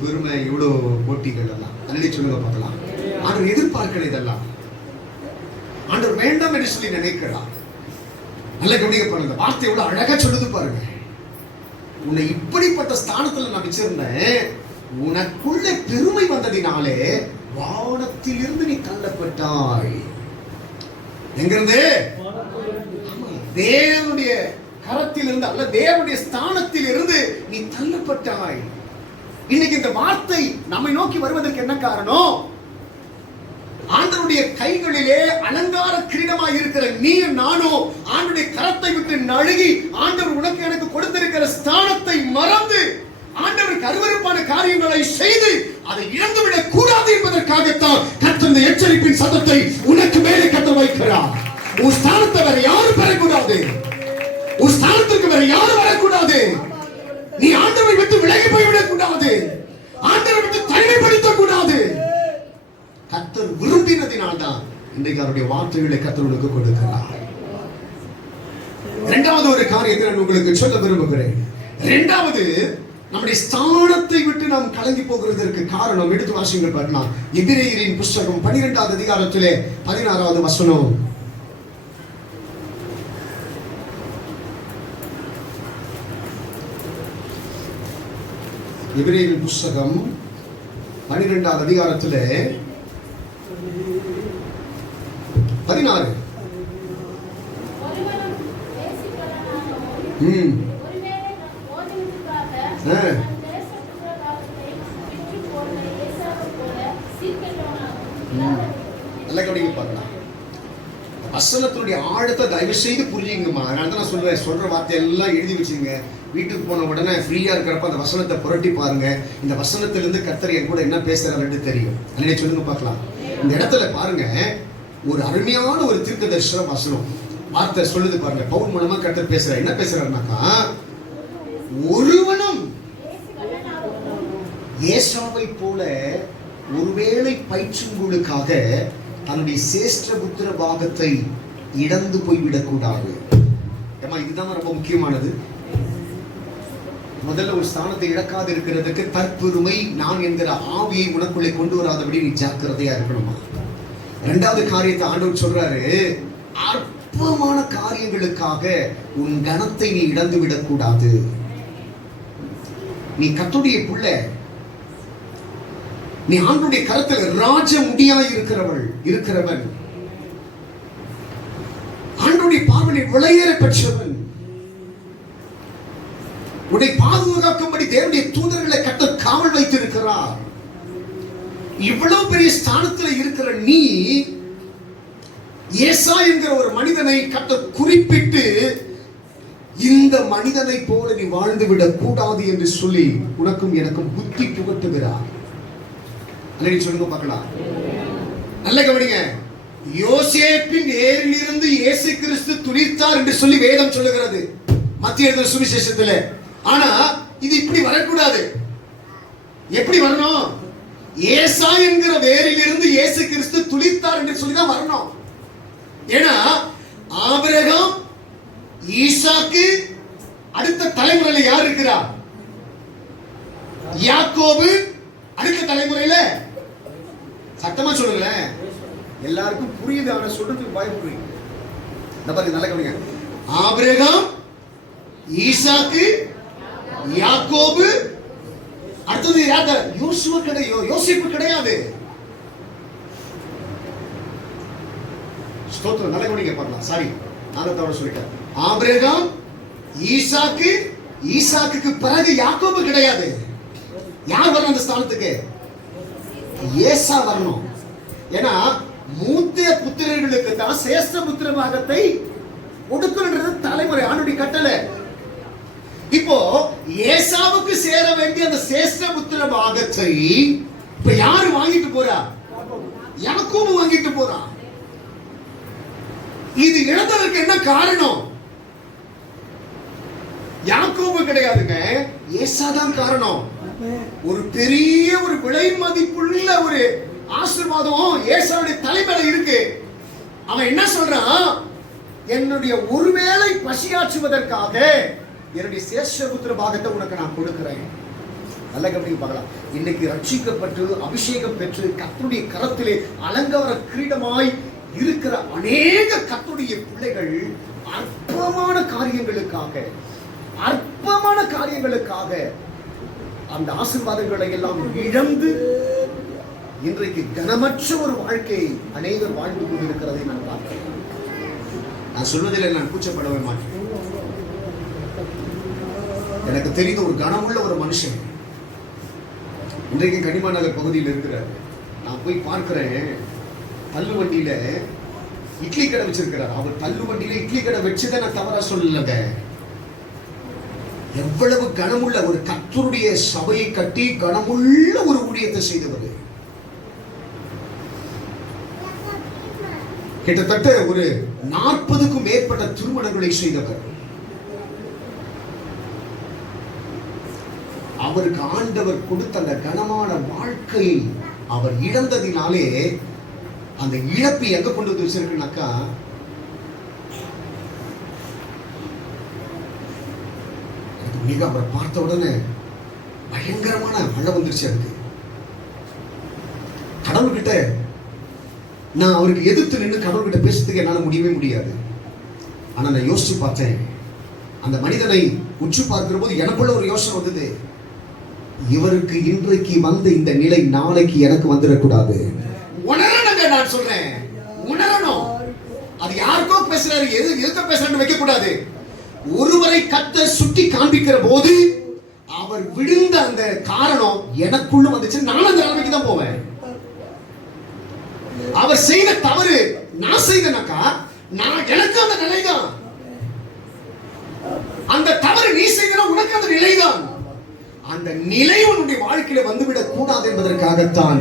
பெருமை, இவ்வளோ போட்டிகள் எல்லாம்? தள்ளி சொல்லுங்க பார்க்கலாம். ஆண்டவர் எதிர்பார்க்கல இதெல்லாம். ஆண்டவர் வேண்டாம் என்று சொல்லி நினைக்கலாம். நல்ல கவனிக்க பாருங்க, வார்த்தை எவ்வளவு அழகா சொல்லுது பாருங்க. உன்னை இப்படிப்பட்ட ஸ்தானத்துல நான் வச்சிருந்தேன், உனக்குள்ள பெருமை வந்ததினாலே வானத்திலிருந்து நீ தள்ளப்பட்டாய். எங்கிருந்து? தேவனுடைய கரத்திலிருந்து அல்ல, தேவனுடைய ஸ்தானத்தில் இருந்து நீ தள்ளப்பட்டாய். இன்னைக்கு இந்த வார்த்தை நம்மை நோக்கி வருவதற்கு என்ன காரணம்? ஆண்டவருடைய கைகளிலே அலங்கார கிரீடமாய் இருக்கிற நீ நானும் ஆண்டவருடைய கரத்தை விட்டு நழுகி ஆண்டவர் உனக்கு எனக்கு கொடுத்திருக்கிற ஸ்தானத்தை மறந்து ஆண்டவருக்கு அருவருப்பான காரியங்களை செய்து அதை இழந்துவிடக் கூடாது என்பதற்காகத்தான் கர்த்தர் இந்த எச்சரிப்பின் சத்தத்தை உனக்கு மேலே கட்ட வைக்கிறார். உன் ஸ்தானத்தை வேற யாரும் பெறக்கூடாது. உன் ஸ்தானத்திற்கு வேற யாரும் வரக்கூடாது. நீ ஆண்டவரை விட்டு விலகி போய்விடக் கூடாது. ஆண்டவரை விட்டு தனிமைப்படுத்தக் கூடாது. கர்த்தர் விரும்பினதினால்தான் இன்றைக்கு அவருடைய வார்த்தைகளை கர்த்தர் உங்களுக்கு கொடுக்கிறார். இரண்டாவது ஒரு காரியத்தை நான் உங்களுக்கு சொல்ல விரும்புகிறேன். இரண்டாவது, நம்முடைய ஸ்தானத்தை விட்டு நாம் கலங்கி போகிறதற்கு காரணம் எடுத்து வாசிங்கள் பார்க்கலாம். எபிரேயரின் புஸ்தகம் 12வது அதிகாரத்திலே 16வது வசனம். எபிரேயரின் புஸ்தகம் 12வது அதிகாரத்திலே 16. நல்ல கவனிங்க பார்க்கலாம். வசனத்தினுடைய ஆழத்தை தயவு செய்து புரியுங்கம்மா. அதனால தான் நான் சொல்றேன், சொல்ற வார்த்தையெல்லாம் எழுதி வச்சுங்க. வீட்டுக்கு போன உடனே ஃப்ரீயா இருக்கிறப்ப அந்த வசனத்தை புரட்டி பாருங்க. இந்த வசனத்திலிருந்து கர்த்தர் என் கூட என்ன பேசுறாருன்னு தெரியும். அல்லே சொல்லுங்க பார்க்கலாம். இந்த இடத்துல பாருங்க, ஒரு அருமையான ஒரு தீர்க்கதரிசன வசனம் வார்த்தை சொல்லுது பாருங்க. பவுல் மூலமா கர்த்தர் பேசுறாரு. என்ன பேசுறாருனாக்கா, ஒருவனும் ஏசாவை போல ஒருவேளை பயிற்றுங்களுக்காக தன்னுடைய சேஷ்ட புத்திர பாகத்தை இழந்து போய்விடக் கூடாது. ஏமா, இதுதான் ரொம்ப முக்கியமானது. முதல்ல ஒரு ஸ்தானத்தை இழக்காது இருக்கிறதுக்கு தற்பெருமை, நான் என்கிற ஆவியை உனக்குள்ளே கொண்டு வராதபடி நீ ஜாக்கிரதையா இருக்கணுமா. இரண்டாவது காரியத்தை ஆண்டவர் சொல்றாரு, அற்பமான காரியங்களுக்காக உன் கனத்தை நீ இழந்து விடக் கூடாது. நீ கர்த்தருடைய பிள்ளை, நீ ஆண்டவருடைய கரத்தில் ராஜ முடியாய் இருக்கிறவன், ஆண்டவருடைய பார்வையில் விலையேற பெற்றவன். உன்னை பாதுகாக்கும்படி தேவனுடைய தூதர்களை கர்த்தர் காவல் வைத்திருக்கிறார். இவ்வளவு பெரிய ஸ்தானத்தில் இருக்கிற நீ, ஏசா என்கிற ஒரு மனிதனை கர்த்தர் குறிப்பிட்டு இந்த மனிதனை போல நீ வாழ்ந்து விடக் கூடாது என்று சொல்லி உனக்கும் எனக்கும் புத்தி புகட்டுகிறார். சொல்லுங்க பார்க்கலாம். நல்ல கவனிங்க. யோசேப்பின் ஏரிலிருந்து இயேசு கிறிஸ்து துளிர்த்தார் என்று சொல்லி வேதம் சொல்லுகிறது மத்திய எழுதின சுவிசேஷத்துல. ஆனா இது இப்படி வரக்கூடாது. எப்படி வரணும்? ஏசா என்கிற வேரிலிருந்து இயேசு கிறிஸ்து துளிர்த்தார் என்று சொல்லி தான் வரணும். ஏன்னா ஆபிரகாம், ஈசாக்கு, அடுத்த தலைமுறையில யார் இருக்கிறா? யாக்கோபு. அடுத்த தலைமுறையில, சத்தமா சொல்லுங்களேன், எல்லாருக்கும் புரியுது. அவனை சொல்றதுக்கு பயப்படுறீங்க. நல்ல கவனிங்க. ஆபிரகாம், ஈசாக்கு, யாக்கோபு, அடுத்தது யாரு? யோசுவா கிடையாது, யோசேப்பு கிடையாது. ஸ்தோத்திரம். நல்ல கவனிங்க பார்க்கலாம். சாரி, நான் தவறு சொல்லிட்டேன். ஆபிரகாம், ஈசாக்கு, ஈசாக்குக்கு பிறகு யாக்கோபு கிடையாது. யார் வரணும் அந்த ஸ்தானத்துக்கு? ஏசா வரணும். ஏன்னா மூத்த புத்திரர்களுக்கு தான் சேஷ்ட புத்திர பாகத்தை ஒடுக்குறது தலைமுறை, ஆண்டுடைய கட்டளை. இப்போ ஏசாவுக்கு சேர வேண்டிய அந்த சேஷ்ட புத்திர பாகத்தை இப்ப யாரு வாங்கிட்டு போறா? யாக்கோபு வாங்கிட்டு போறான். இது இழந்ததற்கு என்ன காரணம்? யாக்கோபு கிடையாதுங்க, ஏசா தான் காரணம். ஒரு பெரிய ஒரு விலை மதிப்புள்ள ஒரு ஆசீர்வாதம் ஏசாவுடைய தலைமையில இருக்கு. அவன் என்ன சொல்றான்? என்னுடைய ஒருவேளை பசியாற்றுவதற்காக என்னுடைய சேஷபுத்திர பாகத்தை உனக்கு நான் கொடுக்கிறேன். நல்ல கவனிக்க பார்க்கலாம். இன்னைக்கு ரட்சிக்கப்பட்டு அபிஷேகம் பெற்று கர்த்தருடைய கரத்திலே அலங்கார கிரீடமாய் இருக்கிற அநேக கர்த்தருடைய பிள்ளைகள் அற்பமான காரியங்களுக்காக அந்த ஆசீர்வாதங்களை எல்லாம் இழந்து இன்றைக்கு கனமற்ற ஒரு வாழ்க்கை அநேகர் வாழ்ந்து கொண்டிருக்கிறதை நான் பார்க்கிறேன். நான் சொல்வதில் நான் கூச்சப்படவே மாட்டேன். எனக்கு தெரிந்த ஒரு கனமுள்ள ஒரு மனுஷன் இன்றைக்கு கனிமா நகர் பகுதியில் இருக்கிறார். நான் போய் பார்க்கிறேன், தள்ளு வண்டியில இட்லி கடை வச்சிருக்கிறார். அவர் தள்ளு வண்டியில இட்லி கடை வச்சுதான் நான் தவறா சொல்லலங்க. எவ்வளவு கனமுள்ள ஒரு கர்த்தருடைய சபையை கட்டி கனமுள்ள ஒரு ஊழியத்தை செய்தவர். கிட்டத்தட்ட ஒரு 40க்கும் மேற்பட்ட திருமணங்களை செய்தவர். அவருக்கு ஆண்டவர் கொடுத்த அந்த கனமான வாழ்க்கையை அவர் இழந்ததினாலே அந்த இழப்பு எங்க கொண்டு வந்து வச்சிருக்குனாக்கா, மிக அவரை பார்த்த உடனே பயங்கரமான அழ வந்துருச்சு. அதுக்கு கடவுள்கிட்ட நான் அவருக்கு எதிர்த்து நின்று கடவுள்கிட்ட பேசுறதுக்கு என்னால முடியவே முடியாது. ஆனா நான் யோசிச்சு பார்த்தேன். அந்த மனிதனை உற்று பார்க்கிற போது எனக்குள்ள ஒரு யோசனை வந்தது, இவருக்கு இன்றைக்கு வந்த இந்த நிலை நாளைக்கு எனக்கு வந்துடக்கூடாது. உணரணுங்க, நான் சொல்றேன், உணரணும். அது யாருக்கோ பேசுறாரு, எதுக்க பேசுறாரு வைக்க கூடாது. ஒருவரை கர்த்தர் சுட்டி காண்பிக்கிற போது அவர் விழுந்த அந்த காரணம் எனக்குள்ள வந்துச்சு. நான் அந்த நிலைமைக்கு தான் போவேன். அவர் செய்த தவறு நான் செய்தனாக்கா எனக்கு அந்த நிலைதான். அந்த தவறு நீ செய்தனா உனக்கு அந்த நிலைதான். அந்த நிலை உன்னுடைய வாழ்க்கையில வந்துவிடக் கூடாது என்பதற்காகத்தான்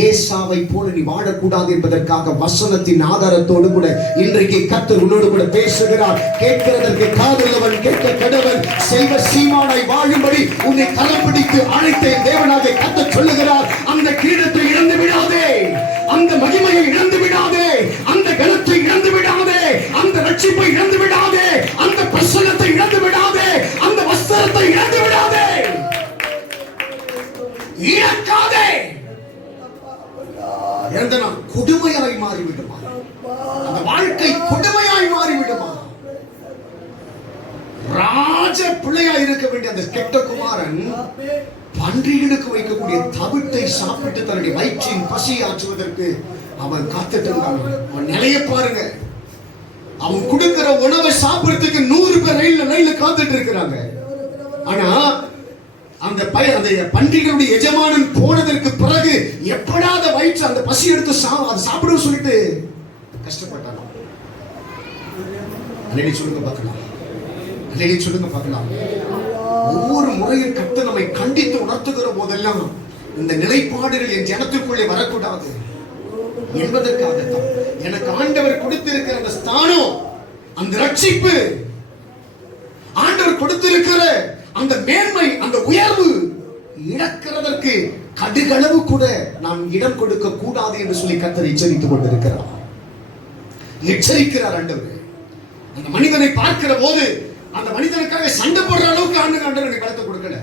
ஏசாவை போல நீ வாழக்கூடாது என்பதற்காக வசனத்தின் ஆதாரத்தோடு கூட இன்றைக்கு கர்த்தர் உன்னோடு கூட பேசுகிறார். கேட்கிறதற்கு காதுள்ளவன் கேட்க கடவன், செல்வ சீமானாய் வாழும்படி உன்னை கரம் பிடித்து அழைத்த தேவனாக கர்த்தர் சொல்லுகிறார். அந்த கிரீடத்தை இழந்து விடாதே, அந்த மகிமையை இழந்து விடாதே, அந்த கனத்தை இழந்து விடாதே, அந்த ரட்சிப்பை இழந்து விடாதே, அந்த பிரசன்னத்தை இழந்து விடாதே, அந்த வஸ்திரத்தை இழந்து விடாதே, இழக்காதே. இழந்தனால் கொடுமையாய் மாறிவிடுமா, அந்த வாழ்க்கை கொடுமையாய் மாறிவிடுமா. ராஜ பிள்ளையாய் இருக்க வேண்டிய அந்த கெட்ட குமாரன் பன்றிகளுக்கு வைக்கக்கூடிய தவிட்டை சாப்பிட்டு தன்னுடைய வயிற்றின் பசி ஆற்றுவதற்கு அவன் காத்துட்டு இருந்தான். அவன் நிலைய பாருங்க. அவன் கொடுக்கிற உணவை சாப்பிடுறதுக்கு 100 பேர் ரயில்ல காத்துட்டு இருக்கிறாங்க. ஆனா அந்த பன்றிகளுடைய எஜமானன் போனதற்கு பிறகு எப்படாத வயிற்று அந்த பசி எடுத்து அதை சாப்பிட சொல்லிட்டு கஷ்டப்பட்டாங்க. சொல்லுங்க பார்க்கலாம், சொல்லுங்க பார்க்கலாம். ஒவ்வொரு முறையும் கர்த்தர் நம்மை கண்டித்து உணர்த்துகிற போதெல்லாம் இந்த நிலைப்பாடுகள் என் ஜனத்திற்குள்ளே வரக்கூடாது என்பதற்காகத்தான் எனக்கு ஆண்டவர் கொடுத்திருக்கிற அந்த ஸ்தானம், அந்த ரட்சிப்பு, ஆண்டவர் கொடுத்திருக்கிற அந்த மேன்மை, அந்த உயர்வு இழக்கிறதற்கு கடுகளவு கூட நாம் இடம் கொடுக்க கூடாது என்று சொல்லி கர்த்தர் எச்சரித்துக் கொண்டிருக்கிறார். எச்சரிக்கிறார் ஆண்டவர். அந்த மனிதனை பார்க்கிற போது அந்த மனிதனுக்காக சண்டை போடுற அளவுக்கு ஆண்டவர் எனக்கு பலத்தை கொடுக்கல.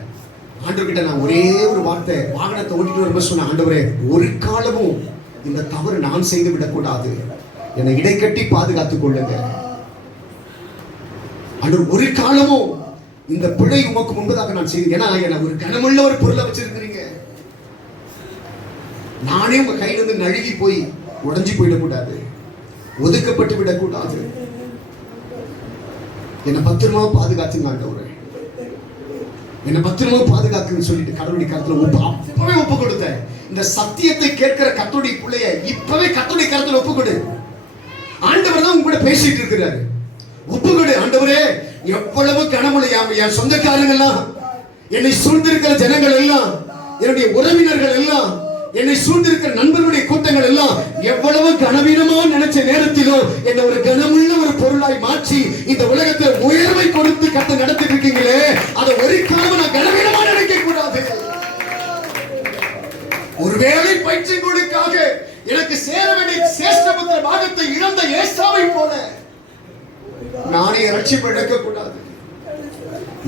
ஆண்டவர் கிட்ட நான் ஒரே ஒரு வார்த்தை, வாகனத்தை ஓட்டிட்டு வரும்போது சொன்ன, ஆண்டவரே ஒரு காலமும் இந்த தவறு நான் செய்து விடக்கூடாது, என்னை இடைக்கட்டி பாதுகாத்துக் கொள்ளுங்க ஆண்டவர். ஒரு காலமும் இந்த பிழை உமக்கு முன்பதாக நான் செய்து, ஏன்னா ஒரு கனமுள்ள ஒரு பொருளை வச்சிருக்கிறீங்க, நானே உங்க கையில இருந்து நழுகி போய் உடைஞ்சு போயிடக்கூடாது, ஒதுக்கப்பட்டு விடக்கூடாது, என்னை பத்திரமா பாதுகாத்துங்க ஆண்டவரே, என்னை பத்திரமா பாதுகாத்துன்னு சொல்லிட்டு கடவுளுடைய கருத்துல அப்பவே ஒப்பு கொடுத்தேன். இந்த சத்தியத்தை கேட்கிற கர்த்தருடைய பிள்ளைய இப்பவே கர்த்தருடைய கருத்துல ஒப்பு கொடு. ஆண்டவர் தான் உங்க கூட பேசிட்டு இருக்கிறாரு. ஒப்பு கொடு. ஆண்டவரே, எவ்வளவு கனமுள்ள என் சொந்தக்காரங்க எல்லாம், என்னை சூழ்ந்திருக்கிற ஜனங்கள் எல்லாம், என்னுடைய உறவினர்கள் எல்லாம், என்னை சூழ்ந்திருக்கிற நண்பர்களுடைய கூட்டங்கள் எல்லாம் எவ்வளவு கனவீனமா நினைச்ச நேரத்திலும் என்னை ஒரு கனமுள்ள ஒரு பொருளாய் மாற்றி இந்த உலகத்தில் உயர்வை கொடுத்து கத்த நடத்திட்டு இருக்கீங்களே, அதை ஒரு காலம் நான் கனவீனமா நினைக்க கூடாது. ஒருவேளை பயிற்சிகளுக்காக எனக்கு சேர வேண்டிய சேஷ்டபுத்திர பாகத்தை இழந்த ஏசாவை போல நானே என் ரட்சிப்பை இழக்க கூடாது.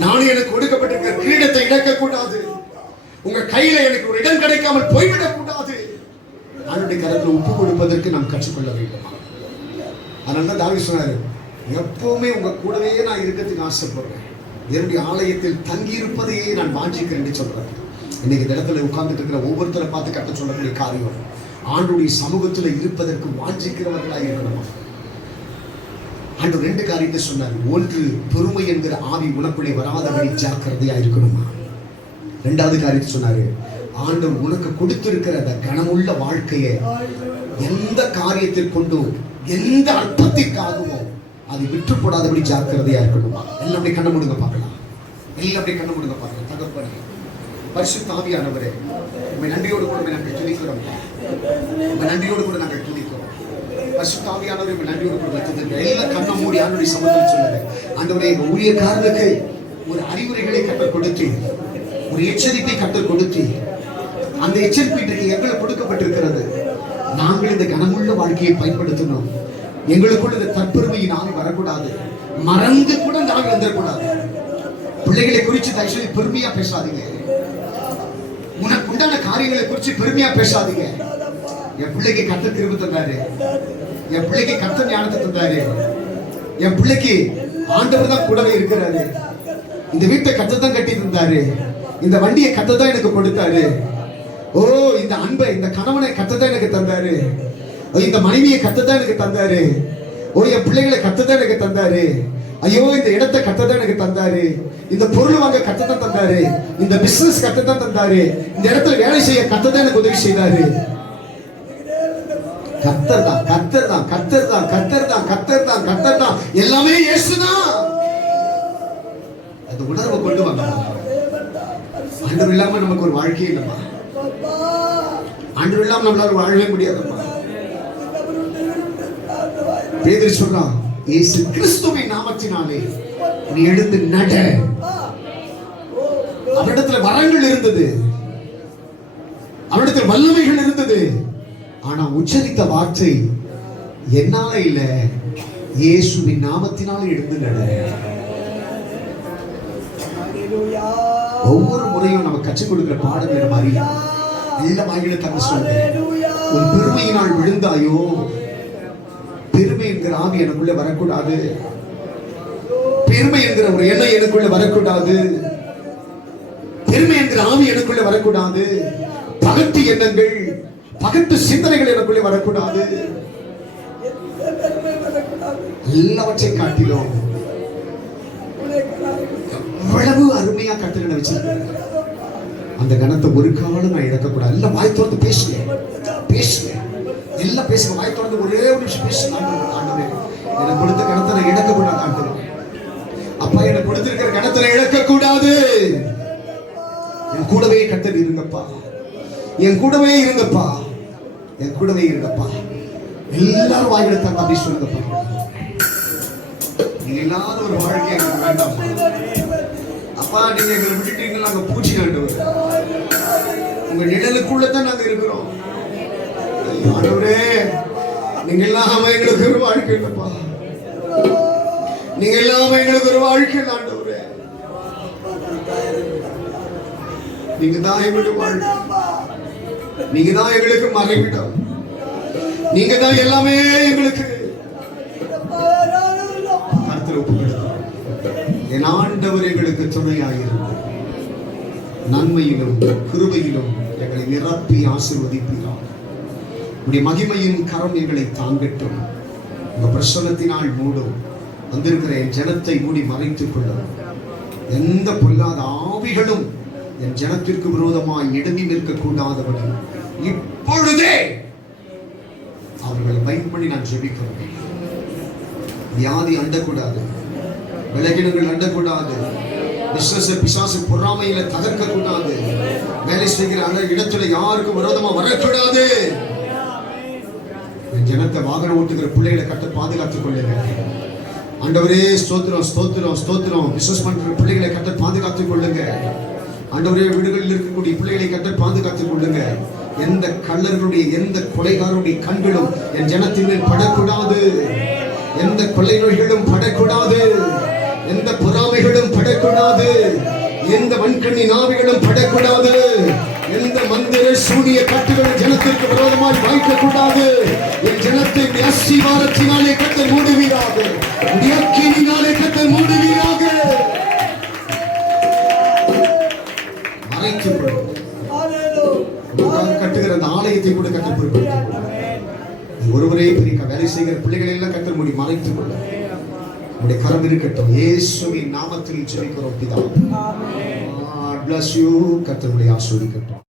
நானே எனக்கு கொடுக்கப்பட்டிருக்கிற கிரீடத்தை இழக்க கூடாது. உங்க கையில எனக்கு ஒரு இடம் கிடைக்காமல் போய்விடக் கூடாது. ஆண்டவருடைய கரத்தில் ஒப்பு கொடுப்பதற்கு நாம் கற்றுக்கொள்ள வேண்டும். அதனால தாவீது சொன்னாரு, எப்பவுமே உங்க கூடவே நான் இருக்கிறதுக்கு ஆசைப்படுறேன். என்னுடைய ஆலயத்தில் தங்கி இருப்பதையே நான் வாஞ்சிக்கிறேன் என்று சொல்றாரு. இன்னைக்கு இந்த இடத்துல உட்கார்ந்துட்டு இருக்கிற ஒவ்வொருத்தரை பார்த்து கட்ட சொல்லக்கூடிய காரியம், ஆண்டுடைய சமூகத்துல இருப்பதற்கு வாஞ்சிக்கிறவர்களா இருக்கணுமா? ஆண்டு ரெண்டு காரியத்தை சொன்னார். ஒன்று, பெருமை என்கிற ஆவி உனக்குள்ளே வராதபடி ஜாக்கிரதையா இருக்கணுமா? இரண்டாவது காரியத்தை சொன்னாரு, ஆண்டவர் உனக்கு கொடுத்திருக்கிற அந்த கனமுள்ள வாழ்க்கையை எந்த காரியத்தில் கொண்டும் எந்த அர்த்தத்திற்காகவோ அது விற்று போடாதபடி ஜாக்கிரதையா இருக்கணுமா? எல்லாம் அப்படி கண்ண முடுங்க பார்க்கலாம். எல்லாம் அப்படி கண்ண முடுங்க பார்க்கலாம். தகப்பனே, பரிசுத்த ஆவியானவரே, உம்மை நன்றியோடு கூட நாங்கள் துதிக்கிறோம். உம்மை நன்றியோடு கூட நாங்கள் துதிக்கிறோம். பரிசுத்த ஆவியானவரே, உம்மை நன்றியோடு கூட துதிக்கிறோம். எல்லாம் கண்ண மூடி ஆண்டவருடைய சமூகத்தில் சொல்லுங்க. ஆண்டவரே, எங்க ஊழியக்காரனுக்கு ஒரு அறிவுரைகளை கற்றுக் கொடுத்து, ஒரு எச்சரிப்பை கற்றுக் கொடுத்து, அந்த எச்சரிப்பை எங்களுக்கு கொடுக்கப்பட்டிருக்கிறது. நாங்கள் இந்த கனமுள்ள வாழ்க்கையை பயன்படுத்தணும். எங்களுக்குள்ள இந்த தற்பெருமையின் ஆவி வரக்கூடாது. மறந்து கூட நாங்கள் வந்துடக்கூடாது. பிள்ளைகளை குறித்து தயவுசெய்து பெருமையா பேசாதீங்க. உனக்கு உண்டான காரியங்களை குறித்து பெருமையா பேசாதீங்க. என் பிள்ளைக்கு கர்த்தர் கிருபை தந்தாரு, என் பிள்ளைக்கு கர்த்தர் ஞானத்தை தந்தாரு, என் பிள்ளைக்கு ஆண்டவர் தான் கூடவே இருக்கிறாரு, இந்த வீட்டை கர்த்தர் தான் கட்டி தந்தாரு, இந்த வண்டியை கர்த்தர் தான் எனக்கு கொடுத்தாரு, ஓ இந்த அன்பை இந்த கணவனை கர்த்தர் தான் எனக்கு தந்தாரு, இந்த மனைவியை கர்த்தர் தான் எனக்கு தந்தாரு, ஓ என் பிள்ளைகளை கர்த்தர் தான் எனக்கு தந்தாரு, ஐயோ இந்த இடத்தை கர்த்தர் தான் எனக்கு தந்தாரு, இந்த பொருள் வாங்க கர்த்தர் தான் தந்தாரு, இந்த பிசினஸ் கர்த்தர் தான் தந்தாரு, இந்த இடத்துல வேலை செய்ய கர்த்தர் தான் எனக்கு உதவி செய்தாரு. கர்த்தர் தான், கர்த்தர் தான், கர்த்தர் தான், கர்த்தர் தான், கர்த்தர் தான், கர்த்தர் தான், எல்லாமே இயேசுதான். அந்த உணர்வை கொண்டு வாங்க. ஆண்டவர் இல்லாம நமக்கு ஒரு வாழ்க்கையே இல்லைம்மா. ஆண்டவர் இல்லாம நம்மளால வாழவே முடியாதும்மா. பேதுரு சொல்றான், இயேசு கிறிஸ்துவின் நாமத்தினாலே நீ எழுந்து நட. அவரிடத்துல வரங்கள் இருந்தது, அவரிடத்தில் வல்லமைகள் இருந்தது. ஆனா உச்சரித்த வார்த்தை என்னால இல்ல, இயேசுவின் நாமத்தினாலே எழுந்து நட. ஒவ்வொரு முறையும் நம்ம கற்றுக் கொடுக்கிற பாடம் வேற மாதிரி. எல்லா வாயில தங்க சொல்லுங்க, ஒரு பெருமையினால் விழுந்தாயோ, பெருமை என்கிற ஆவி எனக்குள்ள வரக்கூடாது, பெருமை என்கிற ஒரு எண்ணம் எனக்குள்ள வரக்கூடாது, பெருமை என்கிற ஆவி எனக்குள்ள வரக்கூடாது, பகட்டு எண்ணங்கள் பகட்டு சிந்தனைகள் எனக்குள்ளே வரக்கூடாது. எல்லாவற்றை காட்டிலும் எவ்வளவு அருமையா கட்டளை வச்சிருக்கேன். அந்த கணத்தை ஒரு காலம் நான் இழக்கக்கூடாது. எல்லாம் வாய் திறந்து பேசுங்க, பேசுங்க, எல்லாம் பேசுங்க. வாய் திறந்து ஒரே ஒரு நிமிஷம் பேசுங்க. ஆண்டவரே, எனக்கு கொடுத்த கணத்தை நான் இழக்கக்கூடாது. ஆண்டவரே, அப்பா எனக்கு கொடுத்திருக்கிற கணத்தை இழக்கக்கூடாது. என் கூடவே கர்த்தர் இருங்கப்பா, என் கூடவே இருங்கப்பா, என் கூடவே இருங்கப்பா. எல்லாரும் வாயில தங்க அப்படி சொல்லுங்கப்பா. நீங்க இல்லாத ஒரு வாழ்க்கை எனக்கு வேண்டாம் அப்பா. நீங்க எங்களை விட்டுட்டீங்களா, நாங்க பூச்சி ஆண்டவர், உங்க நிழலுக்குள்ளதான் நாங்க இருக்கிறோம். ஆண்டவரே, நீங்க இல்லாம எங்களுக்கு ஒரு வாழ்க்கை இல்லப்பா, நீங்க இல்லாம எங்களுக்கு ஒரு வாழ்க்கை இல்லை ஆண்டவரே. நீங்க தான் எங்களுக்கு வாழ்க்கை, நீங்க தான் எங்களுக்கு மறைவிடம், நீங்க தான் எல்லாமே எங்களுக்கு. கர்த்தர் ஒப்புக்கொடுத்தார். என் ஆண்டவர் எங்களுக்கு துணையாயிருந்து நன்மையிலும் கிருபையிலும் எங்களை நிரப்பி ஆசீர்வதிப்பீராக. உடைய மகிமையின் கரம் எங்களை தாங்கட்டும். உங்க பிரசன்னத்தினால் மூடும். வந்திருக்கிற என் ஜனத்தை மூடி மறைத்துக் கொள்ளும். எந்த பொல்லாத ஆவிகளும் என் ஜனத்திற்கு விரோதமாய் எழுதி நிற்கக்கூடாதபடி இப்பொழுதே அவர்களை பயன்படி நான் ஜெபிக்கிறேன். வியாதி அண்டக்கூடாது, விலகினங்கள் அண்டக்கூடாது, பிசினஸ் பிசாசு பொறாமையில தகர்க்க கூடாது, வேலை செய்கிற இடத்துல யாருக்கும் விரோதமா வரக்கூடாது. என் ஜனத்தை வாகனம் ஓட்டுகிற பிள்ளைகளை கட்ட பாதுகாத்துக் கொள்ளுங்க ஆண்டவரே. ஸ்தோத்திரம் ஸ்தோத்திரம் ஸ்தோத்திரம். பிசினஸ் பண்ற பிள்ளைகளை கட்ட பாதுகாத்துக் கொள்ளுங்க ஆண்டவரே. வீடுகளில் இருக்கக்கூடிய பிள்ளைகளை கட்ட பாதுகாத்துக் கொள்ளுங்க. எந்த கள்ளர்களுடைய எந்த கொலைகாரருடைய கண்களும் என் ஜனத்தின் மேல் படக்கூடாது. எந்த கொள்ளை நோய்களும் படக்கூடாது, எந்த பொறாமைகளும் படக்கூடாது, எந்த வன்கண்ணி நாவிகளும் படக்கூடாது, எந்த மந்திர சூனிய கட்டுகளும் ஜனத்திற்கு விரோதமாய் வாய்க்கக்கூடாது. என் ஜனத்தை அஸ்திவாரத்தினாலே கர்த்தர் மூடுவீராக, அக்கினியினாலே கர்த்தர் மூடுவீராக. மறைத்துக் கொள். கட்டுகிற அந்த ஆலயத்தை கூட கர்த்தர் பொறுப்பேற்றுக் ஒருவரே பிரிக்க வேலை செய்கிற பிள்ளைகள் எல்லாம் கர்த்தர் மூடி மறைத்துக் கொள்ள உடைய கரம் இருக்கட்டும். இயேசுவின் நாமத்தில் ஜெபிக்கிறோம் பிதாவே. God bless you. கர்த்தர் உங்களை ஆசீர்வதிக்கட்டும்.